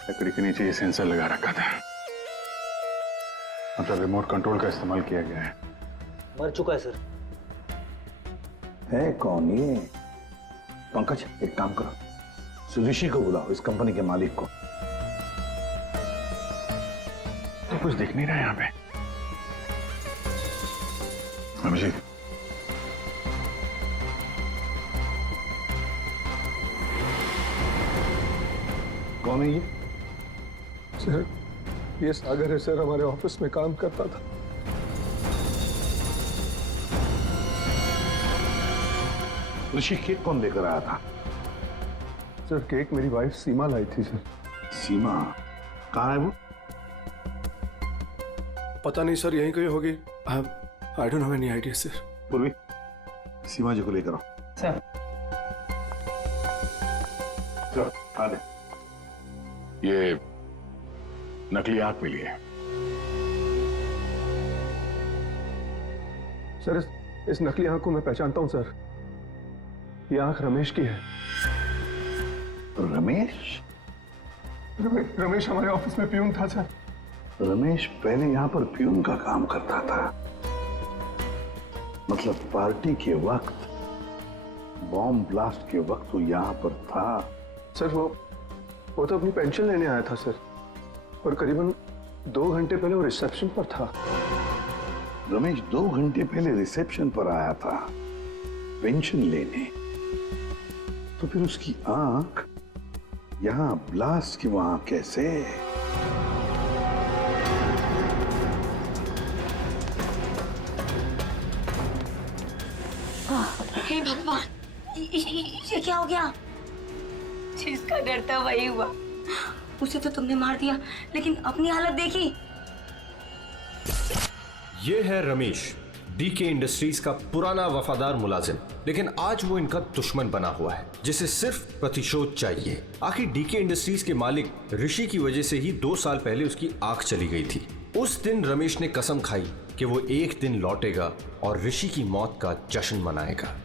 लकड़ी के नीचे ये सेंसर लगा रखा था, मतलब रिमोट कंट्रोल का इस्तेमाल किया गया है। मर चुका है सर। है कौन ये? पंकज, एक काम करो, सुदिशी को बुलाओ, इस कंपनी के मालिक को। तो कुछ दिख नहीं रहा यहाँ पे। अभिषेक, कौन है ये? सर, ये सागर है सर, हमारे ऑफिस में काम करता था। ऋषि केक कौन लेकर आया था? सर, केक मेरी वाइफ सीमा लाई थी सर। सीमा कहाँ है वो? पता नहीं सर, यहीं कहीं होगी। I don't have any idea sir. पूर्वी, सीमा जी को लेकर आओ। सर। चलो, आ दे। ये नकली आंख मिली है। सर, इस नकली आंख को मैं पहचानता हूं सर। ये आंख रमेश की है। रमेश? रमेश हमारे ऑफिस में प्यून था सर। रमेश पहले यहाँ पर प्यून का काम करता था, मतलब पार्टी के वक्त, बॉम्ब ब्लास्ट के वक्त वो यहाँ पर था। सर, वो तो अपनी पेंशन लेने आया था सर, और करीबन 2 घंटे पहले वो रिसेप्शन पर था। रमेश 2 घंटे पहले रिसेप्शन पर आया था पेंशन लेने, तो फिर उसकी आंख यहां ब्लास्ट की वहां कैसे? हे भगवान, ये क्या हो गया? जिसका डर था वही हुआ। उसे तो तुमने मार दिया, लेकिन अपनी हालत देखी। ये है रमेश, डीके इंडस्ट्रीज का पुराना वफादार मुलाजिम, लेकिन आज वो इनका दुश्मन बना हुआ है, जिसे सिर्फ प्रतिशोध चाहिए। आखिर डीके इंडस्ट्रीज के मालिक ऋषि की वजह से ही 2 साल पहले उसकी आंख चली गई थी। उस दिन रमेश ने कसम खाई कि वो एक दिन लौटेगा और ऋषि की मौत का जश्न मनाएगा।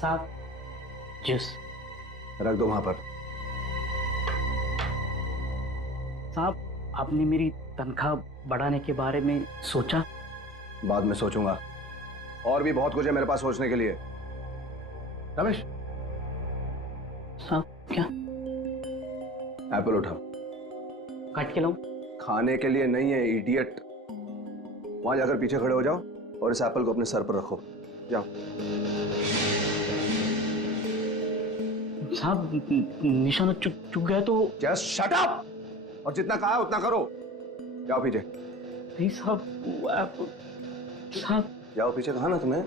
साहब, जूस रख दो वहां पर। साहब, आपने मेरी तनख्वाह बढ़ाने के बारे में सोचा? बाद में सोचूंगा, और भी बहुत कुछ है मेरे पास सोचने के लिए। रमेश, साहब क्या? एप्पल उठाओ। काट के लाऊं? खाने के लिए नहीं है इडियट। वहां जाकर पीछे खड़े हो जाओ और इस एप्पल को अपने सर पर रखो। जाओ। साहब, निशाना चुक गया तो। जस्ट शट अप, और जितना कहा है उतना करो। जाओ पीछे। नहीं साहब, साहब जाओ पीछे, कहा ना तुम्हें?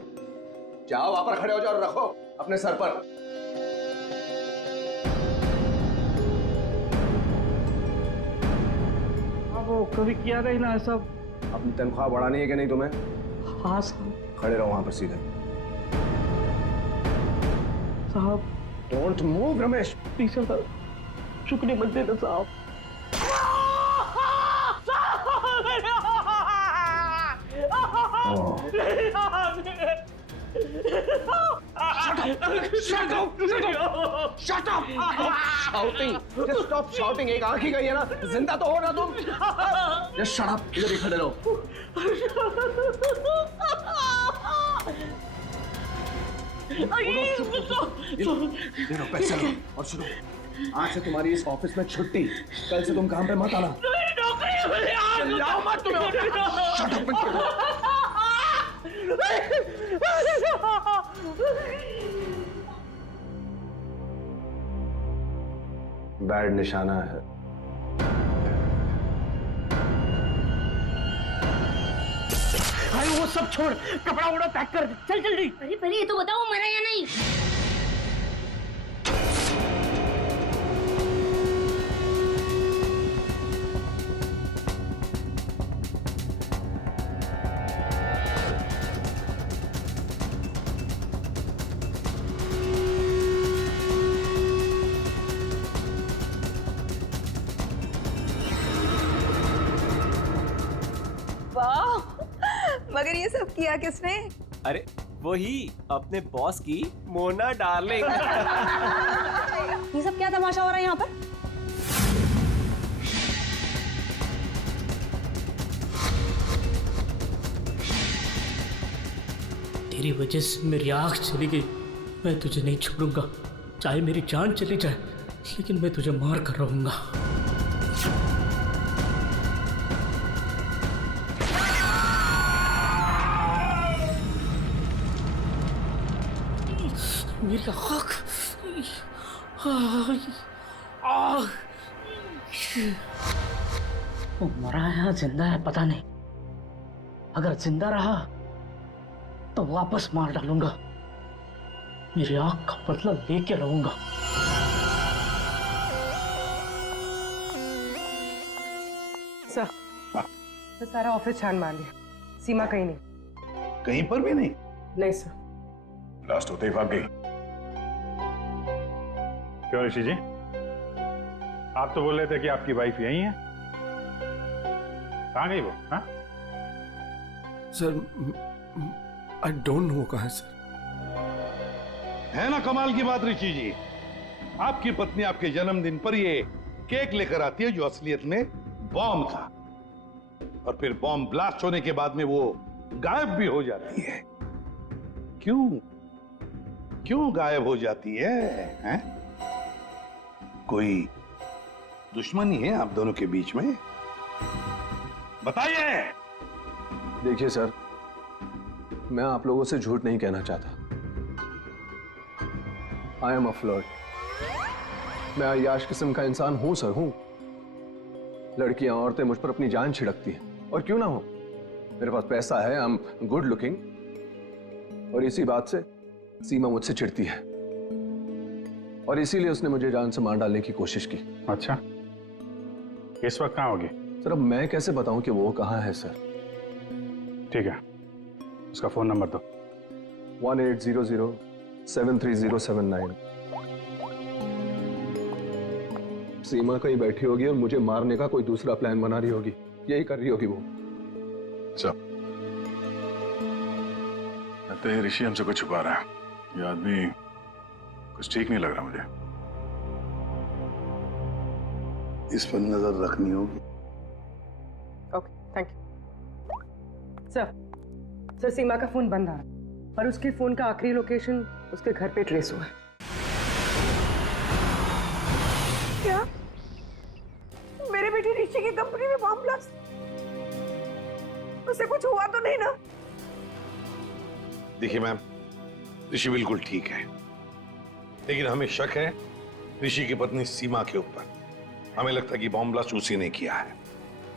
जाओ, वहां पर खड़े हो जाओ और रखो अपने सर पर। अब वो कभी किया नहीं ना सब। अपनी तनख्वाह बढ़ानी है कि नहीं तुम्हें? हाँ साहब। खड़े रहो वहां पर सीधे। साहब, don't move Ramesh. Please sir, चुकने मत देना साहब। Shut up! Shut up! Shouting! Just stop shouting. एक आंख ही गई है ना, जिंदा तो हो ना तुम? Just shut up. इधर ही खड़े रहो. ये लो पैसे लो और सुनो, आज से तुम्हारी इस ऑफिस में छुट्टी. कल से तुम काम पे मत आना. चिल्लाओ मत तुम्हें. Shut up! बैड निशाना है. भाई वो सब छोड़, कपड़ा वपड़ा पैक कर, चल जल्दी. अरे पहले ये तो बताओ मरा या नहीं. मगर ये सब किया किसने? अरे वही अपने बॉस की मोना डार्लिंग. ये सब क्या तमाशा हो रहा है यहाँ पर? तेरी वजह से मेरी आँख चली गई. मैं तुझे नहीं छोड़ूंगा, चाहे मेरी जान चली जाए, लेकिन मैं तुझे मार कर रहूंगा. मेरी आँख. वो मरा है या जिंदा है पता नहीं. अगर जिंदा रहा तो वापस मार डालूंगा. मेरी आँख का बदला लेके रहूंगा. सर, तो सारा ऑफिस छान मार लिया. सीमा कहीं नहीं. कहीं पर भी नहीं? नहीं सर. लास्ट होते ही भाग गई. क्यों ऋषि जी, आप तो बोल रहे थे कि आपकी वाइफ यही है. कहाँ गई वो? हाँ? सर, आई डोंट नो कहाँ है सर. है ना कमाल की बात ऋषि जी. आपकी पत्नी आपके जन्मदिन पर ये केक लेकर आती है जो असलियत में बॉम्ब था, और फिर बॉम्ब ब्लास्ट होने के बाद में वो गायब भी हो जाती है. क्यों क्यों गायब हो जाती है, हैं? कोई दुश्मनी है आप दोनों के बीच में? बताइए. देखिए सर, मैं आप लोगों से झूठ नहीं कहना चाहता. I am a flirt. मैं अय्याश किस्म का इंसान हूं सर, हूं. लड़कियां, औरतें मुझ पर अपनी जान छिड़कती हैं, और क्यों ना हो. मेरे पास पैसा है, आई एम गुड लुकिंग, और इसी बात से सीमा मुझसे चिढ़ती है, और इसीलिए उसने मुझे जान से मार डालने की कोशिश की. अच्छा, इस वक्त कहाँ होगी? सर, अब मैं कैसे बताऊं कि वो कहाँ है सर. ठीक है, उसका फोन नंबर दो. 1800-73079. सीमा कहीं बैठी होगी और मुझे मारने का कोई दूसरा प्लान बना रही होगी. यही कर रही होगी वो. लगता है ऋषि हमसे कुछ छुपा रहा है. ये आदमी कुछ ठीक नहीं लग रहा मुझे. इस पर नजर रखनी होगी. Okay, thank you sir. Sir, Seema का फोन बंद आ रहा है, पर उसके फोन का आखिरी लोकेशन उसके घर पे ट्रेस हुआ है. क्या? मेरे बेटी ऋषि की कंपनी में बॉम्ब ब्लास्ट? उसे कुछ हुआ तो नहीं ना? देखिए मैम, ऋषि बिल्कुल ठीक है, लेकिन हमें शक है ऋषि की पत्नी सीमा के ऊपर. हमें लगता है कि बॉम्ब ब्लास्ट उसी ने किया है.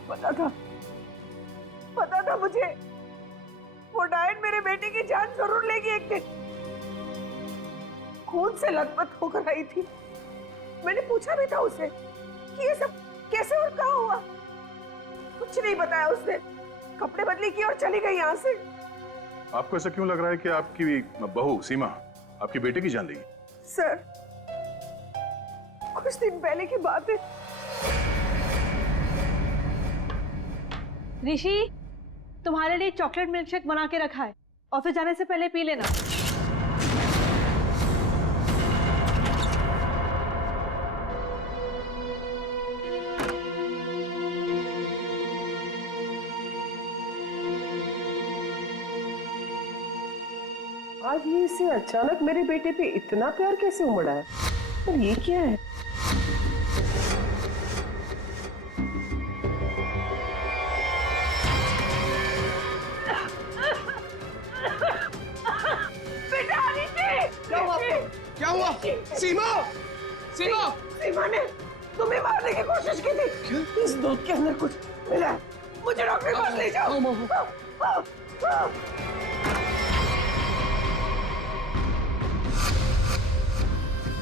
पता था मुझे. वो डायन मेरे बेटे की जान जरूर लेगी एक दिन. खून से लथपथ होकर आई थी. मैंने पूछा भी था उसे कि ये सब कैसे और कहाँ हुआ. कुछ नहीं बताया उसने. कपड़े बदली की और चली गई यहाँ से. आपको ऐसा क्यों लग रहा है कि आपकी बहू सीमा आपकी बेटे की जान लेगी? सर, कुछ दिन पहले की बात है. ऋषि, तुम्हारे लिए चॉकलेट मिल्कशेक बना के रखा है, ऑफिस जाने से पहले पी लेना. आज ही से अचानक मेरे बेटे पे इतना प्यार कैसे उमड़ा है? और ये क्या है? बेटा नीचे! क्या हुआ? क्या हुआ? सीमा! सीमा! सीमा ने तुम्हें मारने की कोशिश की थी। इस दूध के अंदर कुछ मिला है। मुझे डॉक्टर के पास ले जाओ।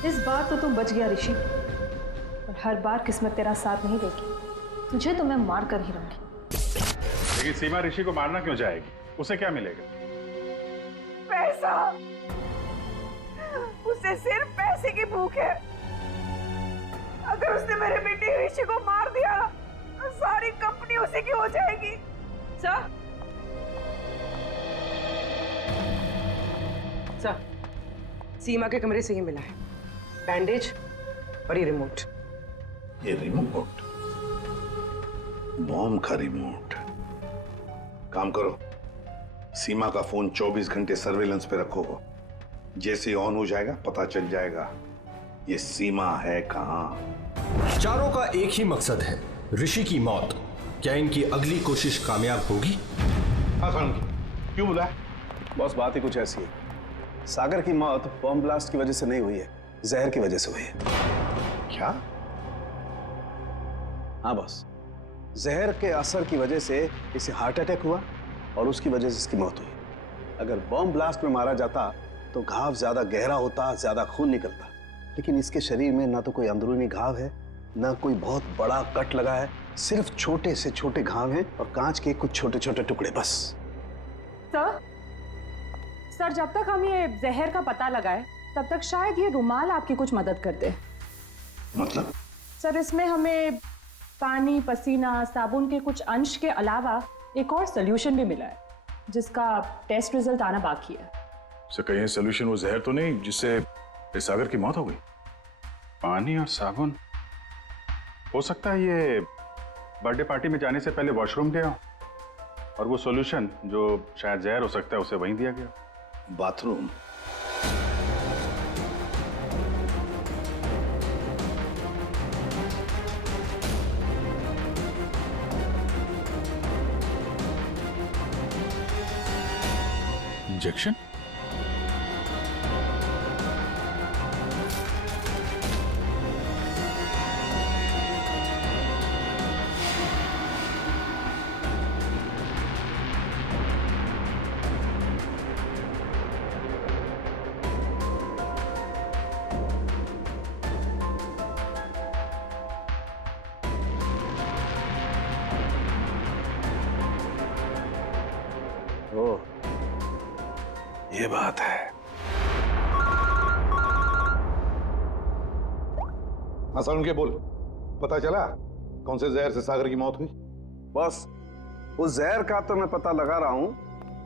इस बार तो तुम बच गया ऋषि, पर हर बार किस्मत तेरा साथ नहीं देगी। तुझे तो मैं मार कर ही रहूंगी। लेकिन सीमा ऋषि को मारना क्यों चाहेगी? उसे क्या मिलेगा? पैसा। उसे सिर्फ पैसे की भूख है। अगर उसने मेरे बेटे ऋषि को मार दिया तो सारी कंपनी उसी की हो जाएगी। सर, सीमा के कमरे से ये मिला है, बैंडेज और ये रिमोट। ये रिमोट? बॉम्ब का रिमोट? काम करो, सीमा का फोन 24 घंटे सर्वेलेंस पे रखो। जैसे ऑन हो जाएगा पता चल जाएगा ये सीमा है कहां। चारों का एक ही मकसद है, ऋषि की मौत। क्या इनकी अगली कोशिश कामयाब होगी? क्यों बुलाया? बॉस, बात ही कुछ ऐसी है। सागर की मौत बॉम्ब ब्लास्ट की वजह से नहीं हुई है, जहर की वजह से हुई है। क्या? हाँ बॉस, जहर के असर की वजह से इसे हार्ट अटैक हुआ और उसकी वजह से इसकी मौत हुई। अगर बॉम्ब ब्लास्ट में मारा जाता तो घाव ज्यादा गहरा होता, ज्यादा खून निकलता, लेकिन इसके शरीर में ना तो कोई अंदरूनी घाव है, ना कोई बहुत बड़ा कट लगा है। सिर्फ छोटे से छोटे घाव हैं और कांच के कुछ छोटे छोटे टुकड़े बस। सर, जब तक हम ये जहर का पता लगाए तब तक शायद ये रुमाल आपकी कुछ मदद कर दे। मतलब? सर, इसमें हमें पानी, पसीना, साबुन के कुछ अंश के अलावा एक और सोल्यूशन भी मिला है जिसका टेस्ट रिजल्ट आना बाकी है। सर, कहीं सोल्यूशन वो जहर तो नहीं जिससे सागर की मौत हो गई? पानी और साबुन? हो सकता है ये बर्थडे पार्टी में जाने से पहले वॉशरूम गया और वो सॉल्यूशन जो शायद जहर हो सकता है उसे वहीं दिया गया। बाथरूम? इंजेक्शन? ओह, ये बात है। हाँ, के बोल, पता चला कौन से जहर से सागर की मौत हुई? बॉस, उस जहर का तो मैं पता लगा रहा हूं,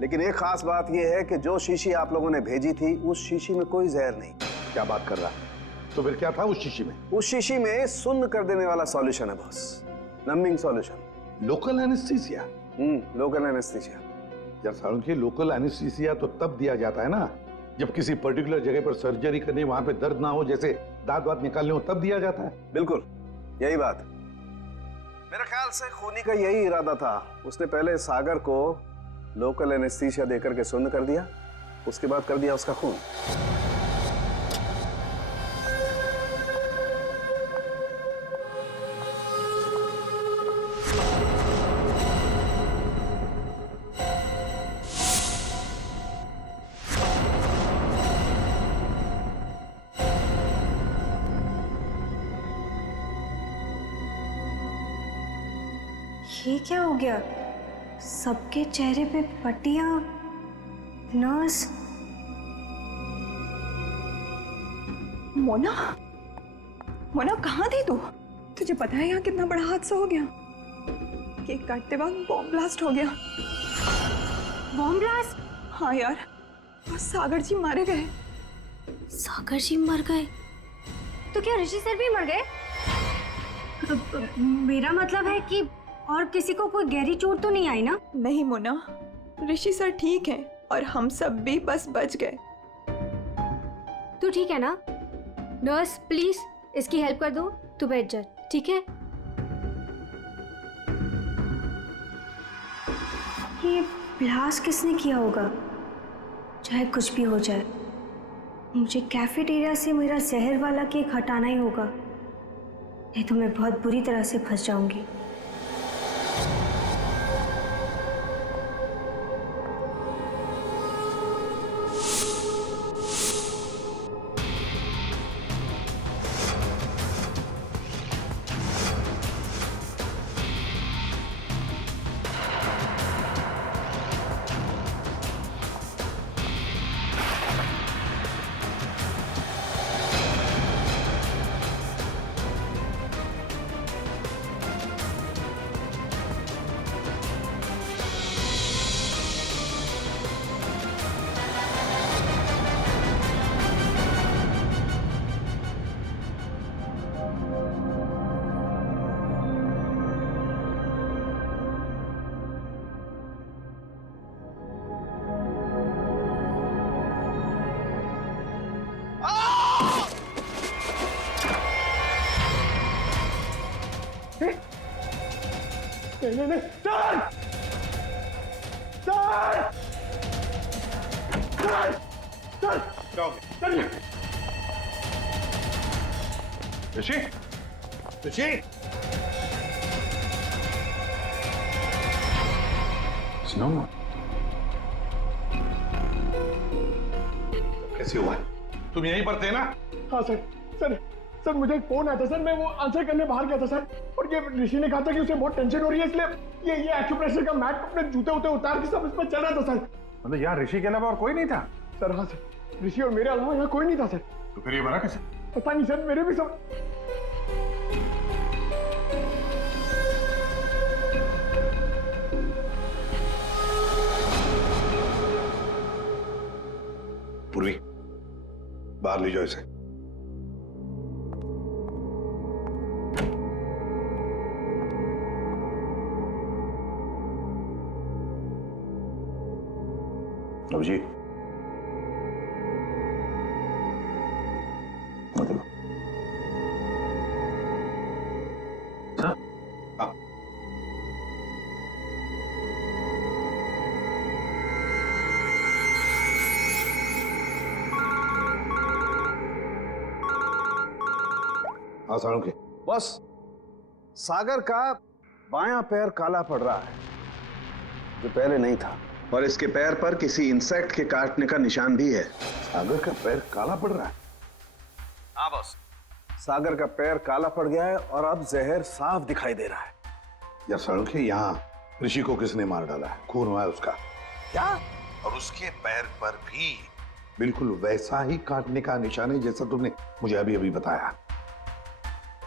लेकिन एक खास बात यह है कि जो शीशी आप लोगों ने भेजी थी उस शीशी में कोई जहर नहीं। क्या बात कर रहा है? तो फिर क्या था उस शीशी में? उस शीशी में सुन्न कर देने वाला सॉल्यूशन है boss, numbing solution. Local anaesthesia? Local anaesthesia. यार सारुंखे, लोकल एनेस्थीसिया तो तब दिया जाता है ना जब किसी पर्टिकुलर जगह पर सर्जरी करनी, वहां पे दर्द ना हो, जैसे दांत वात निकालने हो, तब दिया जाता है। बिल्कुल यही बात। मेरा ख्याल से खूनी का यही इरादा था। उसने पहले सागर को लोकल एनेस्थीसिया देकर के सुन्न कर दिया, उसके बाद कर दिया उसका खून। ये क्या हो गया? सबके चेहरे पे पट्टियां, नर्स। मोना, मोना कहाँ थी तू? तुझे पता है यहाँ कितना बड़ा हादसा हो गया? केक काटते वक्त बॉम्ब ब्लास्ट हो गया। Bomb blast? हाँ यार, और सागर जी मारे गए। सागर जी मर गए? तो क्या ऋषि सर भी मर गए? मेरा मतलब है कि और किसी को कोई गहरी चोट तो नहीं आई ना? नहीं मोना, ऋषि सर ठीक हैं और हम सब भी बस बच गए। तू ठीक है ना? नर्स प्लीज इसकी हेल्प कर दो, तू बैठ जा, ठीक है? ये ब्लास्ट किसने किया होगा? चाहे कुछ भी हो जाए, मुझे कैफेटेरिया से मेरा जहर वाला केक हटाना ही होगा, नहीं तो मैं बहुत बुरी तरह से फंस जाऊंगी। नहीं sir, sir, sir, sir, sir, Rishi, Rishi, snow, कैसे हुआ? तुम यहीं पर थे ना? हाँ सर, सर, सर मुझे एक फोन आया था सर, मैं वो आंसर करने बाहर गया था सर, और ये ऋषि ने कहा था कि उसे बहुत टेंशन हो रही है, इसलिए ये एक्यूप्रेशर का मैट अपने जूते उते उतार के सब इस पर चल रहा था सर। मतलब यहाँ ऋषि के अलावा और कोई नहीं था? सर हाँ सर, ऋषि और मेरे अलावा यहाँ कोई नहीं था सर। तो फिर ये बना कैसे? पता नहीं सर, मेरे भी सब। पूर्वी, बाहर ले जाओ इसे। जी हाँ साळुंखे। बस सागर का बायां पैर काला पड़ रहा है, जो पहले नहीं था, और इसके पैर पर किसी इंसेक्ट के काटने का निशान भी है। सागर का पैर काला पड़ रहा है? हाँ बॉस, सागर का पैर काला पड़ गया है और अब जहर साफ दिखाई दे रहा है। यार साळुंखे, यहाँ ऋषि को किसने मार डाला है? खून हुआ है उसका। क्या? और उसके पैर पर भी बिल्कुल वैसा ही काटने का निशान है जैसा तुमने मुझे अभी अभी बताया।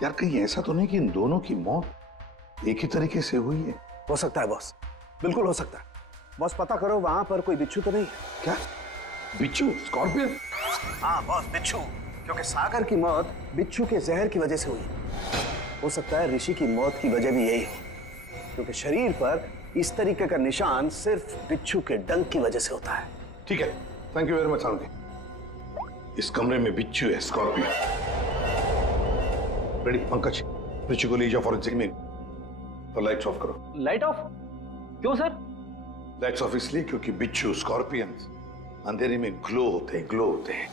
यार कहीं ऐसा तो नहीं कि इन दोनों की मौत एक ही तरीके से हुई है? हो सकता है बॉस, बिल्कुल हो सकता है। बॉस पता करो वहां पर कोई बिच्छू तो नहीं है। क्या बिच्छू? स्कॉर्पियन? हाँ बॉस, बिच्छू, क्योंकि सागर की मौत बिच्छू के जहर की वजह से हुई। हो सकता है ऋषि की मौत की वजह भी यही हो, क्योंकि शरीर पर इस तरीके का निशान सिर्फ बिच्छू के डंक की वजह से होता है। ठीक है, thank you very much Salunkhe. इस कमरे में बिच्छू है, स्कॉर्पियन। रेडी पंकज, ऋषि को ले जाओ फॉरेंसिक में। तो लाइट्स ऑफ करो। Light of? क्यों सर? लाइट्स ऑफ इसलिए क्योंकि बिच्छू, स्कॉर्पियन अंधेरे में ग्लो होते हैं, ग्लो होते हैं।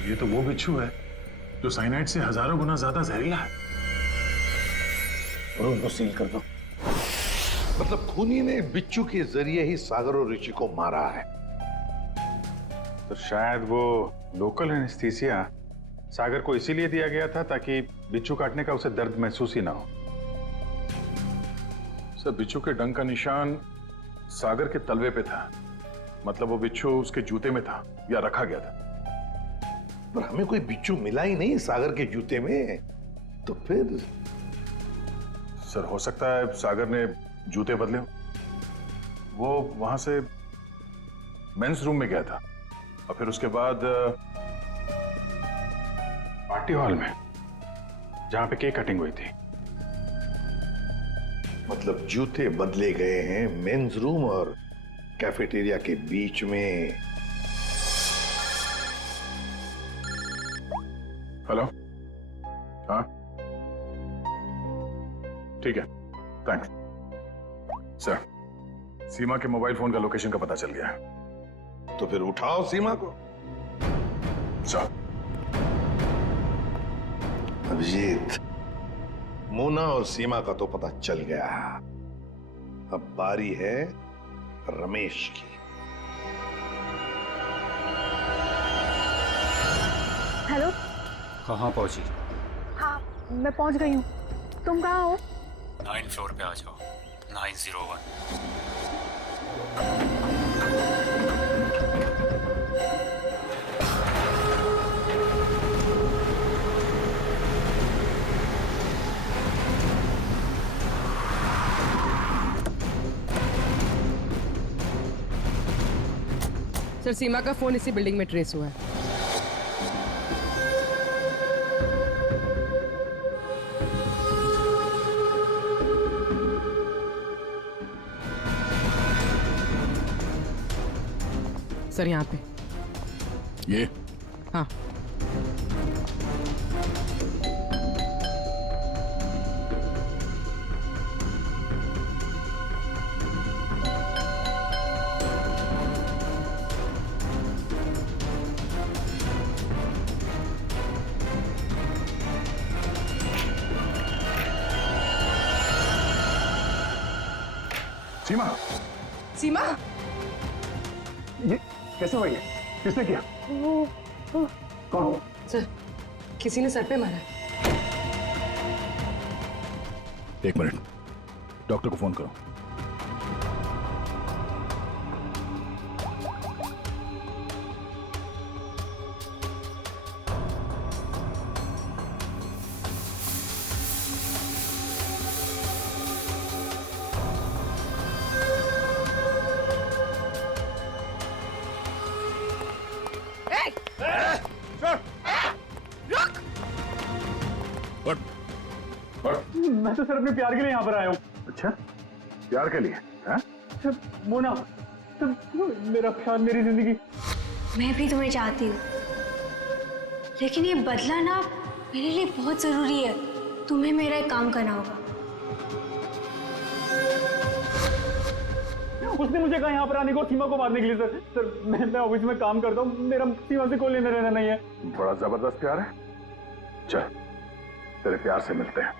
ये तो वो बिच्छू है जो साइनाइड से हजारों गुना ज्यादा जहरीला है। और उनको सील कर दो। मतलब खूनी ने बिच्छू के जरिए ही सागर और ऋषि को मारा है। तो शायद वो लोकल एनेस्थीसिया सागर को इसीलिए दिया गया था ताकि बिच्छू काटने का उसे दर्द महसूस ही ना हो। सर बिच्छू के डंक का निशान सागर के तलवे पे था, मतलब वो बिच्छू उसके जूते में था या रखा गया था। पर हमें कोई बिच्छू मिला ही नहीं सागर के जूते में, तो फिर सर हो सकता है सागर ने जूते बदले हो। वो वहां से मेंस रूम में गया था और फिर उसके बाद पार्टी हॉल में जहां पे केक कटिंग हुई थी। मतलब जूते बदले गए हैं मेंस रूम और कैफेटेरिया के बीच में। हेलो, हाँ ठीक है, थैंक्स सर। सीमा के मोबाइल फोन का लोकेशन का पता चल गया है। तो फिर उठाओ सीमा को। सर अभिजीत, मोना और सीमा का तो पता चल गया, अब बारी है रमेश की। हेलो। कहाँ पहुंची? हाँ मैं पहुंच गई हूँ, तुम कहाँ हो? 9 फ्लोर पे आ जाओ, 901। सर सीमा का फोन इसी बिल्डिंग में ट्रेस हुआ है। सर यहाँ पे ये हाँ। सीमा, सीमा ये कैसे हुआ? ये किसने किया? कौन? सर किसी ने सर पे मारा। एक मिनट, डॉक्टर को फोन करो। मैं तो सर अपने प्यार के लिए यहाँ पर आया हूँ। अच्छा, प्यार के लिए? हाँ? मोना, मेरा प्यार, मेरी जिंदगी। मैं भी तुम्हें चाहती हूँ, लेकिन ये बदला ना मेरे लिए बहुत जरूरी है। तुम्हें मेरा एक काम करना होगा। उसने मुझे कहा यहाँ पर आने को, सीमा को मारने के लिए। सर मैं ऑफिस में काम करता हूँ, मेरा सीमा से कोई लेना देना नहीं है। बड़ा जबरदस्त प्यार है। चल तेरे प्यार से मिलते हैं।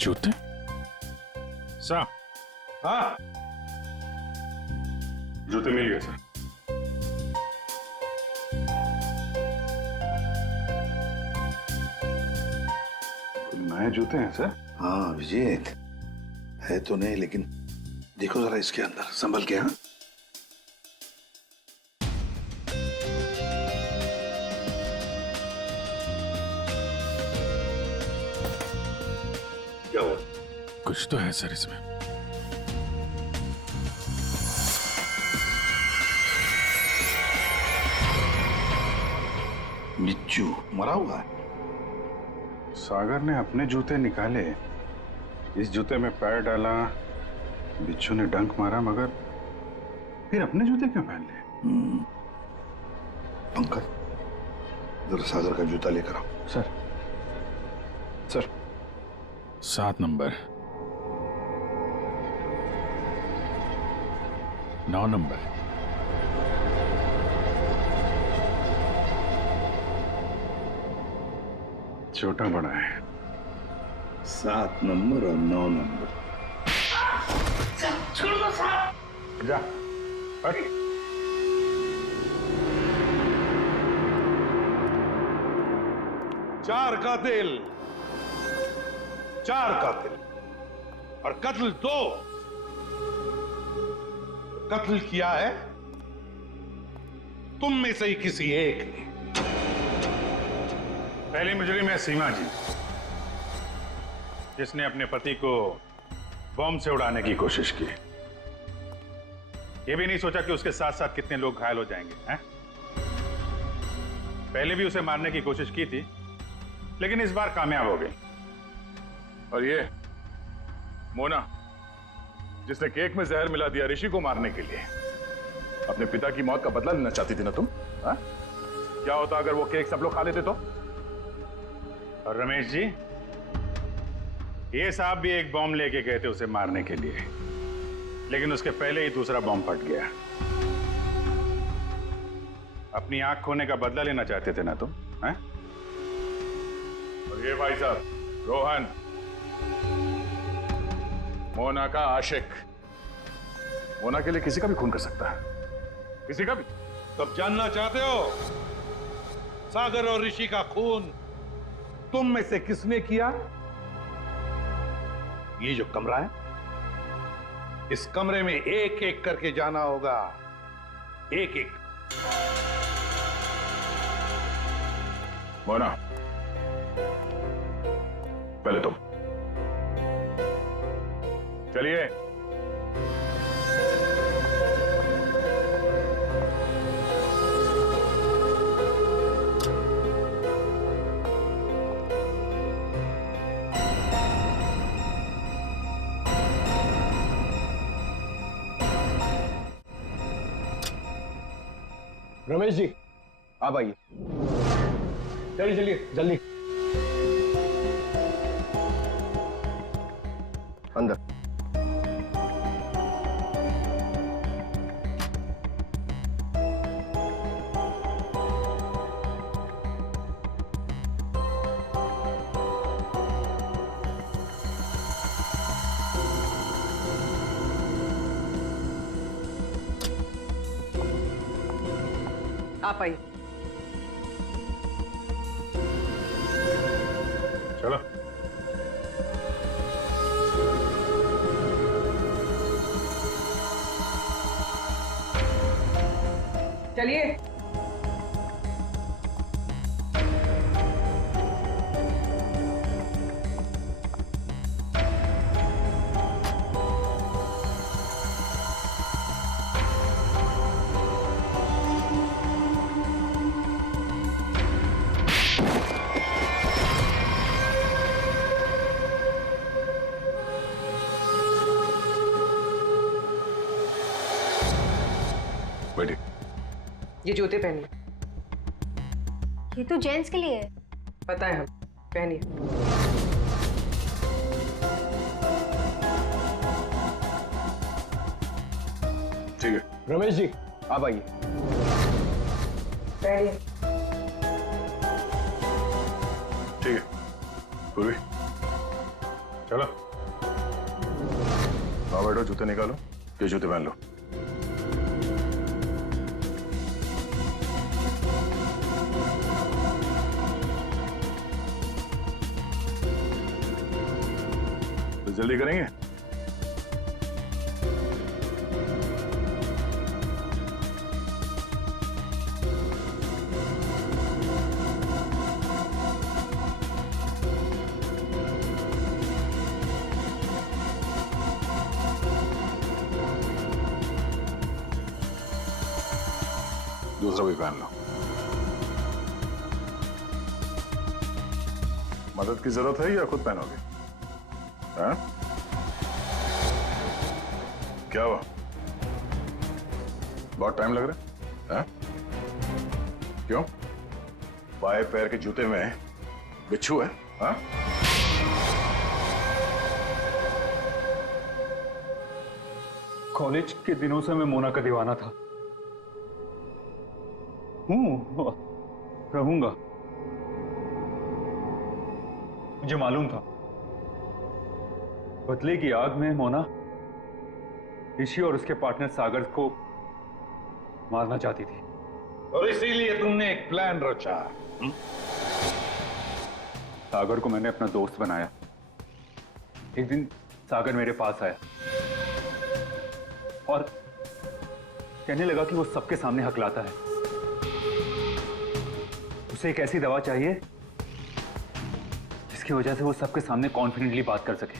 जूते? सर, हाँ, जूते मिल गए सर। नए जूते हैं सर? हाँ अभिजीत, है तो नहीं, लेकिन देखो जरा इसके अंदर, संभल के। हाँ क्या हुआ? कुछ तो है सर इसमें। बिच्छू मरा हुआ है। सागर ने अपने जूते निकाले, इस जूते में पैर डाला, बिच्छू ने डंक मारा, मगर फिर अपने जूते क्यों पहन लिए? पंकज, जरा सागर का जूता लेकर आओ। सर, सर 7 नंबर, 9 नंबर, छोटा बड़ा है। 7 नंबर और 9 नंबर। छोड़ दो साहब। जा। हट। चार कातिल और कत्ल 2। कत्ल किया है तुम में से ही किसी एक ने। पहली मुजरिम है सीमा जी, जिसने अपने पति को बॉम्ब से उड़ाने की कोशिश की। यह भी नहीं सोचा कि उसके साथ साथ कितने लोग घायल हो जाएंगे हैं? पहले भी उसे मारने की कोशिश की थी, लेकिन इस बार कामयाब हो गई। और ये मोना, जिसने केक में जहर मिला दिया ऋषि को मारने के लिए, अपने पिता की मौत का बदला लेना चाहती थी ना तुम? हा? क्या होता अगर वो केक सब लोग खा लेते तो? और रमेश जी, ये साहब भी एक बॉम्ब लेके गए थे उसे मारने के लिए, लेकिन उसके पहले ही दूसरा बॉम्ब फट गया। अपनी आंख खोने का बदला लेना चाहते थे ना तुम? हैं? और ये भाई साहब रोहन, मोना का आशिक, मोना के लिए किसी का भी खून कर सकता है, किसी का भी। तब जानना चाहते हो सागर और ऋषि का खून तुम में से किसने किया? ये जो कमरा है, इस कमरे में एक एक करके जाना होगा, एक एक। मोना, पहले तुम चलिए। रमेश जी, आप आइए। चलिए चलिए जल्दी अंदर। आप आइए। चलो। चलिए। बैठिए। ये जूते पहनिए। ये तो जेंट्स के लिए है। पता है, हम पहनिए। ठीक है। रमेश जी, आप आइए। पहनिए। ठीक है। पूर्वी, चलो। आओ बैठो, जूते निकालो। ये जूते पहन लो। जल्दी करेंगे। दूसरा भी पहन लो। मदद की जरूरत है या खुद पहनोगे? हाँ? क्या हुआ? बहुत टाइम लग रहा है? हाँ? क्यों? बाएं पैर के जूते में बिच्छू है? हाँ? कॉलेज के दिनों से मैं मोना का दीवाना था। रहूंगा। मुझे मालूम था बदले की आग में मोना ऋषि और उसके पार्टनर सागर को मारना चाहती थी और इसीलिए तुमने एक प्लान रचा। सागर को मैंने अपना दोस्त बनाया। एक दिन सागर मेरे पास आया और कहने लगा कि वो सबके सामने हकलाता है। उसे एक ऐसी दवा चाहिए जिसकी वजह से वो सबके सामने कॉन्फिडेंटली बात कर सके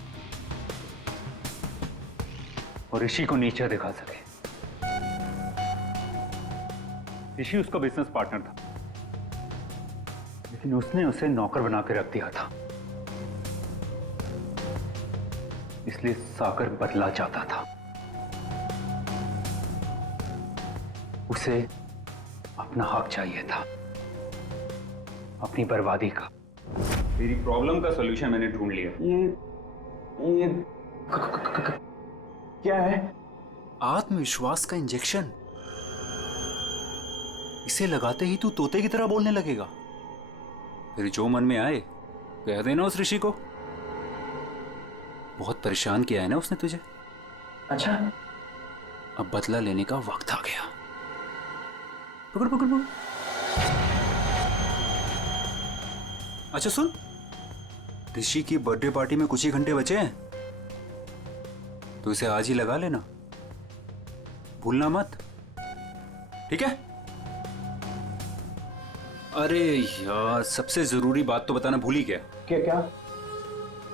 और ऋषि को नीचा दिखा सके। ऋषि उसका बिजनेस पार्टनर था, लेकिन उसने उसे नौकर बना के रख दिया था। इसलिए सागर बदला चाहता था। उसे अपना हक चाहिए था, अपनी बर्बादी का। मेरी प्रॉब्लम का सॉल्यूशन मैंने ढूंढ लिया। ये क्या है? आत्मविश्वास का इंजेक्शन। इसे लगाते ही तू तोते की तरह बोलने लगेगा। फिर जो मन में आए कह देना उस ऋषि को। बहुत परेशान किया है ना उसने तुझे। अच्छा, अब बदला लेने का वक्त आ गया। पकड़ पकड़ पकड़। अच्छा सुन, ऋषि की बर्थडे पार्टी में कुछ ही घंटे बचे हैं, तो इसे आज ही लगा लेना, भूलना मत, ठीक है? अरे यार, सबसे जरूरी बात तो बताना भूल ही गया। क्या क्या?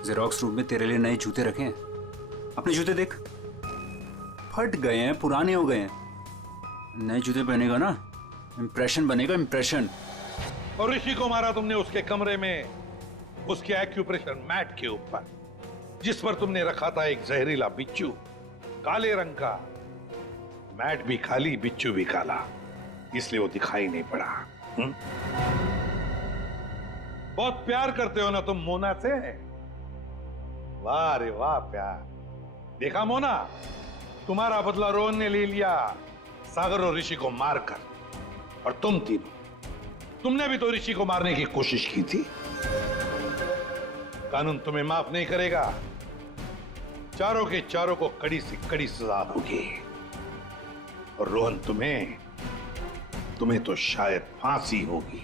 जेरोक्स रूम में तेरे लिए नए जूते रखे हैं। अपने जूते देख, फट गए हैं, पुराने हो गए हैं। नए जूते पहनेगा ना, इंप्रेशन बनेगा, इंप्रेशन। और ऋषि को मारा तुमने उसके कमरे में, उसके एक्यूप्रेशर मैट के ऊपर, जिस पर तुमने रखा था एक जहरीला बिच्छू, काले रंग का। मैट भी खाली, बिच्छू भी काला, इसलिए वो दिखाई नहीं पड़ा। बहुत प्यार करते हो ना तुम मोना से? वाह रे वाह प्यार। देखा मोना, तुम्हारा बदला रोहन ने ले लिया सागर और ऋषि को मारकर। और तुम तीनों, तुमने भी तो ऋषि को मारने की कोशिश की थी। कानून तुम्हें माफ नहीं करेगा। चारों के चारों को कड़ी से कड़ी सजा होगी। और रोहन, तुम्हें तो शायद फांसी होगी।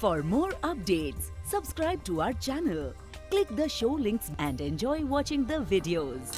For more updates, subscribe to our channel, click the show links and enjoy watching the videos.